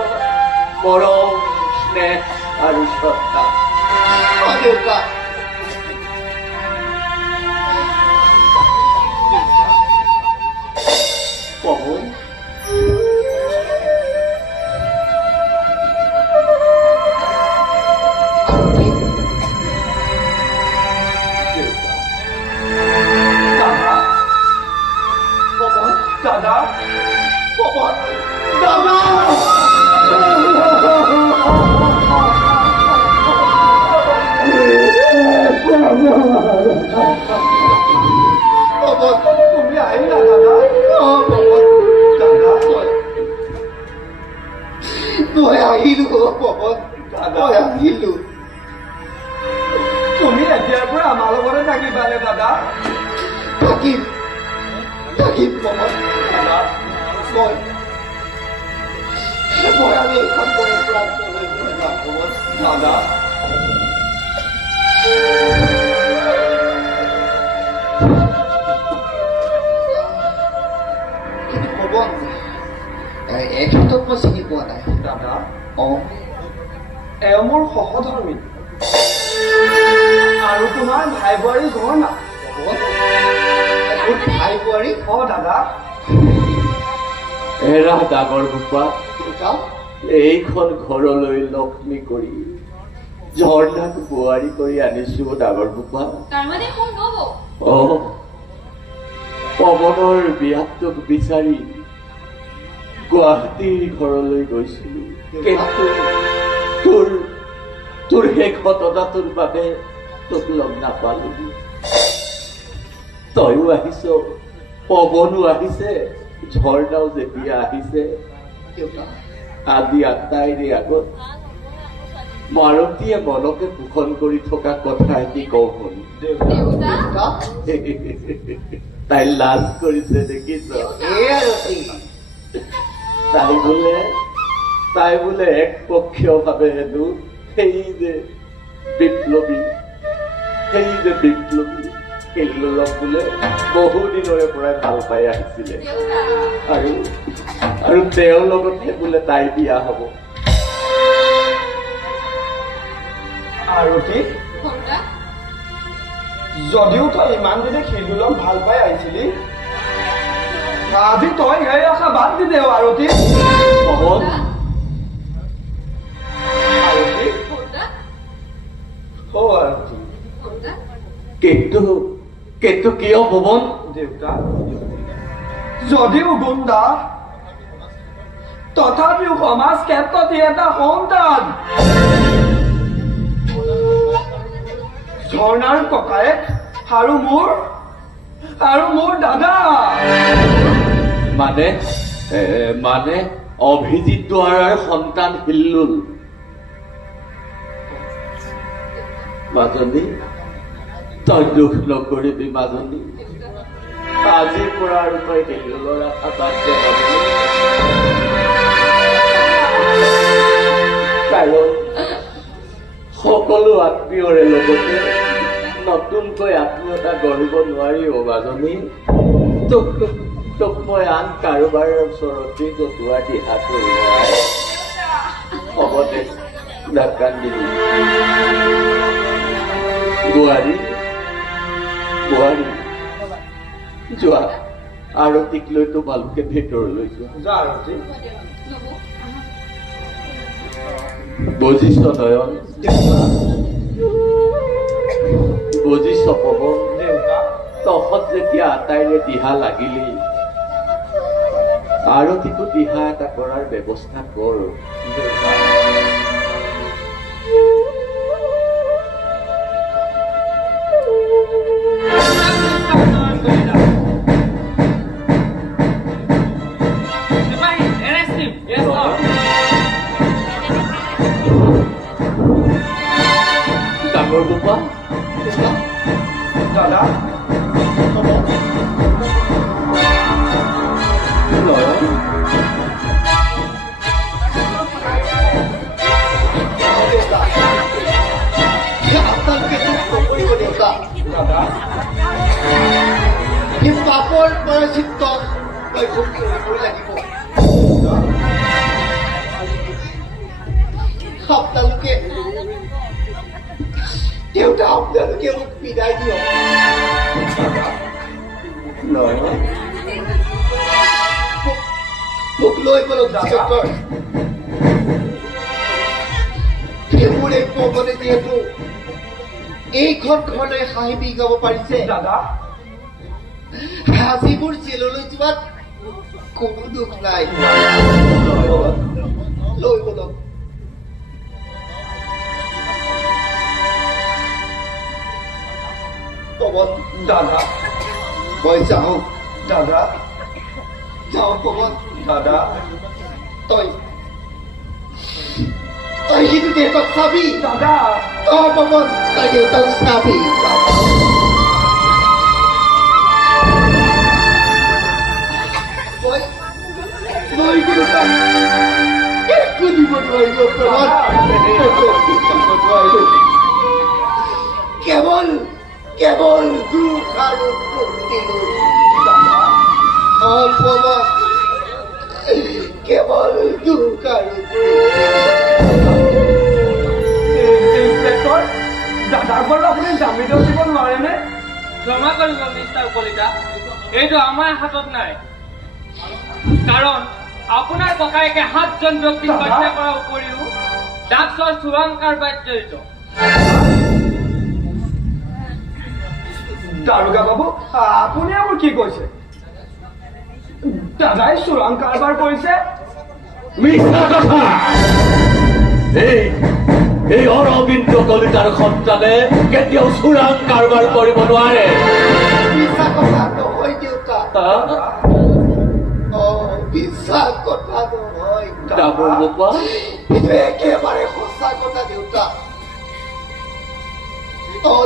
মৰম, স্নেহ আৰু শ্ৰদ্ধা। দেউতা পৱন, দাদা পৱন দাদা পৱন তুমি আহিলা দাদা। পৱন দাদা মই আহিলো পৱন মই আহিলো। তুমি এতিয়াৰ পৰা আমাৰ লগতে থাকিবানে দাদা? থাকিম থাকিম পৱন দাদা মই আমি এইখন ঘৰৰ পৰা তলৈ যাম পৱন। দাদা কিন্তু পৱন এখেতক মই চিনি পোৱা নাই। দাদা অঁ এওঁ মোৰ সহধৰ্মী আৰু তোমাৰ ভাই বোৱাৰী ঝৰ্ণা। পৱন মোৰ ভাই বোৱাৰী দাদা এৰা ডাঙৰ বোপা, দেউতা এইখন ঘৰলৈ লক্ষ্মী কৰি ঝৰ্ণাক বোৱাৰী কৰি আনিছো ডাঙৰ বোপা। তাৰমানে মোৰ নবৌ। পৱনৰ বিয়াটোক বিচাৰি গুৱাহাটীৰ ঘৰলৈ গৈছিলো, কিন্তু তোৰ সেই ঘটনাটোৰ বাবে তোক লগ নাপালো। তয়ো আহিছ, পৱনো আহিছে, ঝৰ্ণাও যেতিয়া আহিছে, দেউতা আজি আটাইৰে আগত মাৰুতিয়ে মনকে পোষণ কৰি থকা কথা এটি কওঁ শুনি। দেউতা তাই লাজ কৰিছে দেখিছ? এই আৰু কি তাই বোলে একপক্ষীয়ভাৱে হেনো সেই যে বিপ্লৱী হিল্লোলক বোলে বহুদিনৰে পৰাই ভাল পাই আহিছিলে, আৰু তেওঁৰ লগতহে বোলে তাই বিয়া হব। আৰু কি ঘৰটা যদিও তই ইমান দিনে হিল্লোলক ভাল পাই আহিছিলি, আজি তই সেই আশা বাদ দি দেও আৰতী। পৱন, আৰতী ঘৰটা আৰতী ঘৰটা কিন্তু কিয় পৱন? দেউতা যদিও গুণ্ডা তথাপিও সমাজ ক্ষেত্ৰত এটা সন্তান। ঝৰ্ণাৰ ককায়েক আৰু মোৰ দাদা। মানে অভিজিৎ দুৱাৰাৰ সন্তান হিল্লোল। মাজনী, তই দুখ নকৰিবি মাজনী, আজিৰ পৰা আৰু তই হিল্লোলৰ আশা বাদ দে। কাৰণ সকলো আত্মীয়ৰে লগতে নতুনকৈ আত্মীয়তা গঢ়িব নোৱাৰি। মাজনী, তোক মই আন কাৰোবাৰ ওচৰতে গতোৱা দিহাটো হ'ব দে, নাকান্দিবি। বোৱাৰী যোৱা, আৰতীক লৈ তোমালোকে ভিতৰলৈ যোৱা। যা আৰতী। নবৌ বুজিছ নয়ন, বুজিছ পৱন, দেউতা তহঁত যেতিয়া আটাইৰে দিহা লাগিলি, আৰতীকো দিহা এটা কৰাৰ ব্যৱস্থা কৰ। ডাঙৰ বোপা, দাদা আপোনালোকে দুখ নকৰিব দেউতা দাদা এই পাপৰ পৰাচিত্ত মই ভোগ কৰিবই লাগিব আপোনালোকে দেউতা আপোনালোকে মোক বিদায় দিয়ক মোক লৈ বলক ডাক্তৰ মোৰ এই পৱনে যিহেতু এইখন ঘৰলৈ সাহিবি গাব পাৰিছে দাদা আজি মোৰ জেললৈ যোৱাত কোনো দুখ নাই লৈ বলক পৱন দাদা মই যাওঁ দাদা যাওঁ পৱন দাদা তই কিন্তু দেউতাক চাবি দাদা পৱন তই দেউতাক চাবি মই দেউতাক একো দিব নোৱাৰিলো পৱন কেৱল দুখ আৰু দিলো পৱন কেৱল দুখ আৰু ইন্সপেক্টৰ দাদাক বাৰু আপুনি জামিন দিব নোৱাৰেনে ক্ষমা কৰিব মিষ্টাৰ কলিতা এইটো আমাৰ হাতত নাই কাৰণ আপোনাৰ ককায়েকে 7জন ব্যক্তিক হত্যা কৰাৰ উপৰিও ড্ৰাগছৰ চোৰাং কাৰবাৰত জড়িত দাৰোগা বাবু আপুনি আৰু কি কৈছে দাদাই চোৰাং কাৰবাৰ কৰিছে মিছা কথা এই অৰবিন্দ কলিতাৰ সন্তানে কেতিয়াও চোৰাং কাৰবাৰ কৰিব নোৱাৰে মিছা কথা নহয় দেউতা মিছা কথা নহয় ডাবৰ বপা এইটো একেবাৰে সঁচা কথা দেউতা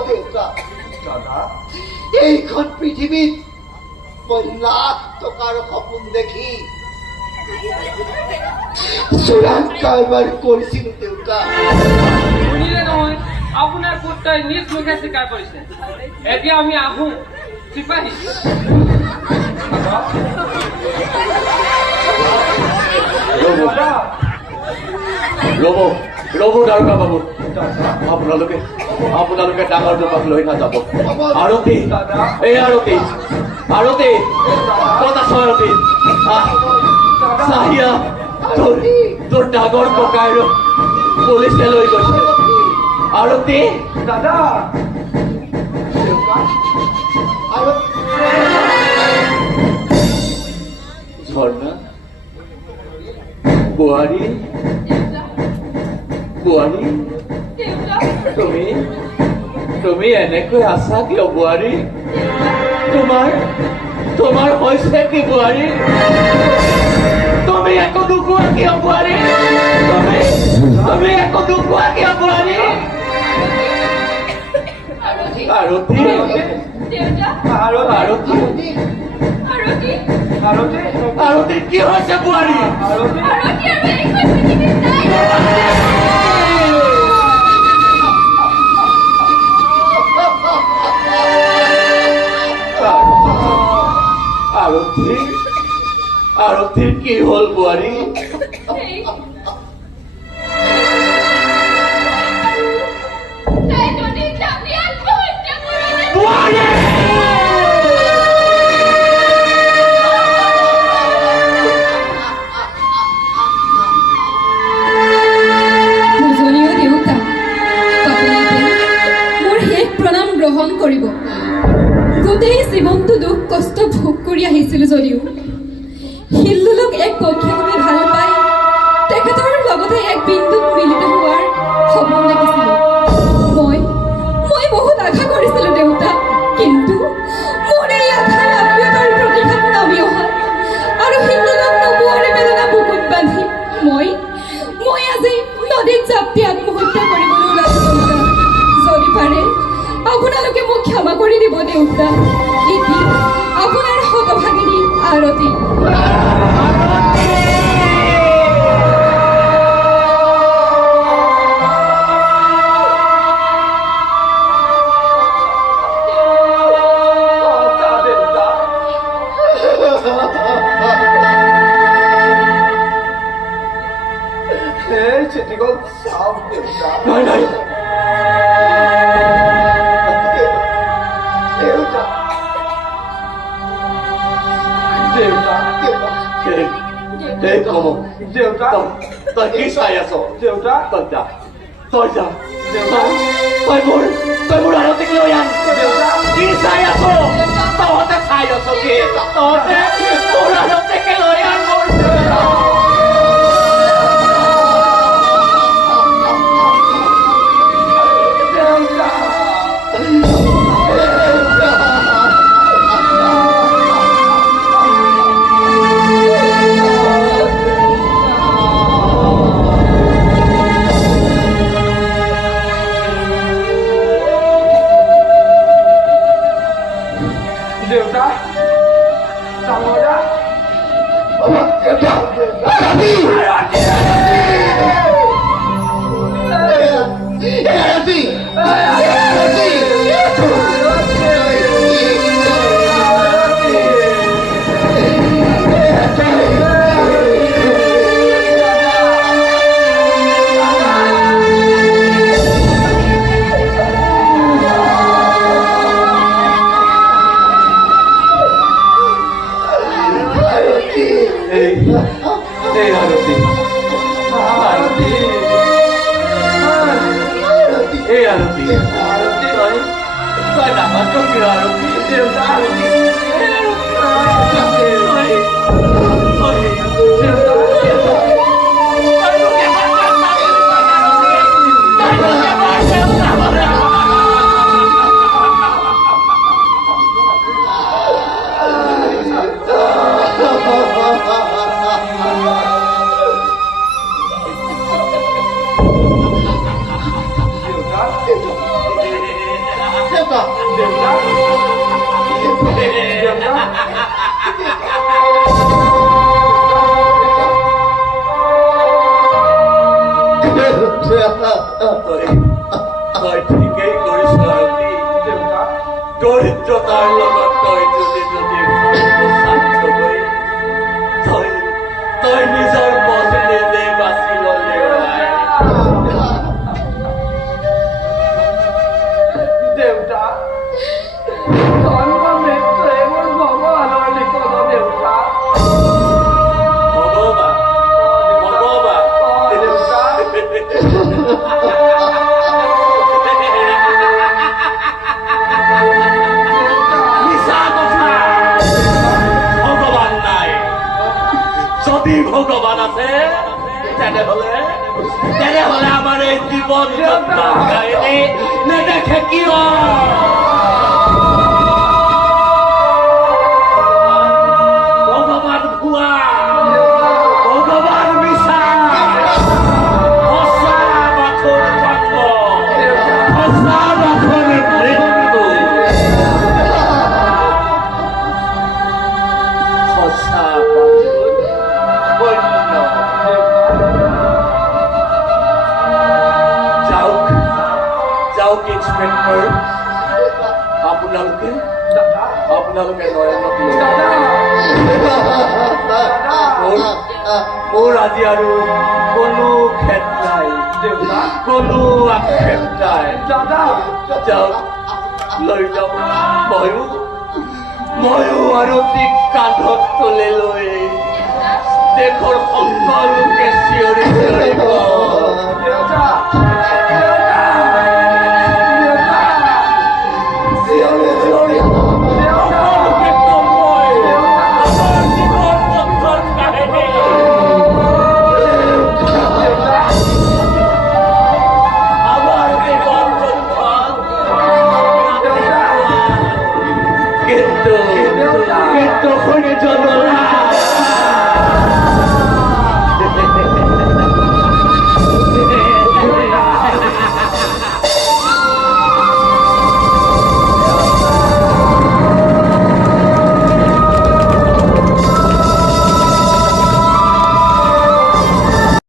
দেউতা দাদা এইখন পৃথিৱীত মই লাখ টকাৰ সপোন দেখি চোৰাং কাৰবাৰ কৰিছিলো দেউতা শুনিলে নহয় আপোনাৰ পুত্ৰই নিজ মুখে স্বীকাৰ কৰিছে এতিয়া আমি আহোঁ চিপাহী ৰ'ব দাৰোগা বাবু আপোনালোকে ডাঙৰ বোপাক লৈ নাযাব আৰতী এই আৰতী ক'ত আছ আৰতী চাহিয়া তোৰ ডাঙৰ ককাই পুলিচে লৈ গৈছে আৰতী দাদা আৰু ঝৰ্ণা বোৱাৰী তুমি এনেকৈ আছা কিয় বোৱাৰী তোমাৰ হৈছে কি বোৱাৰী তুমি একো নোকোৱা কিয় বোৱাৰী তুমি একো নোকোৱা কিয় বোৱাৰী আৰতী আৰতী কি হৈছে বোৱাৰী আৰতীৰ কি হ'ল বোৱাৰী গ্ৰহণ কৰিব গোটেই জীৱনটো দুখ কষ্ট ভোগ কৰি আহিছিলো যদিও হিল্লুলক এক পক্ষী বুলি ভাল পাই তেখেতৰ লগতে এক বিন্দুত মিলিত হোৱাৰ সপোন দেখিছিলো মই বহুত আশা কৰিছিলো দেউতা কিন্তু মোৰ এই আশাৰ আত্মীয়তাৰ প্ৰতিঘাত নামি অহা আৰু হিল্লুলক নপোৱাৰে বেদনা বুকুত বান্ধি মই আজি নদীত জাপ দি আত্মহত্যা কৰিবলৈ ওলাইছো যদি পাৰে আপোনালোকে মোক ক্ষমা কৰি দিব দেউতা এটি আপোনাৰ হতভাগিনী আৰতী তই কি চাই আছ দেউতা তই যা তই মোৰ আৰতীক লৈ আন কি চাই আছ তহঁতে চাই আছ কি তহঁতে মোৰ আৰতীকে লৈ আন মোৰ দৰিদ্ৰতাৰ লগত তই যদি তই নিজৰ পথ নিজে বাছি ললে দেউতা জন্ম মৃত্যুৱে মোৰ ভগৱানৰ লিখন দেউতা ভগৱান যদি ভগৱান আছে তেনেহলে আমাৰ এই জীৱন নেদেখে কিয় ভগৱান ভুৱা ভগৱান মিছা সঁচা বাথৰ জন্ম সঁচা বাথৰ মৃত্যু সঁচা যাওক ইন্সপেক্টৰ আপোনালোকে নয়নক মোৰ আজি আৰু কোনো খেদ নাই কোনো আক্ষেপ নাই যাওক লৈ যাওক ময়ো আৰতীক কান্ধত তুলি লৈ দেশৰ সকলোকে চিঞৰি চিঞৰি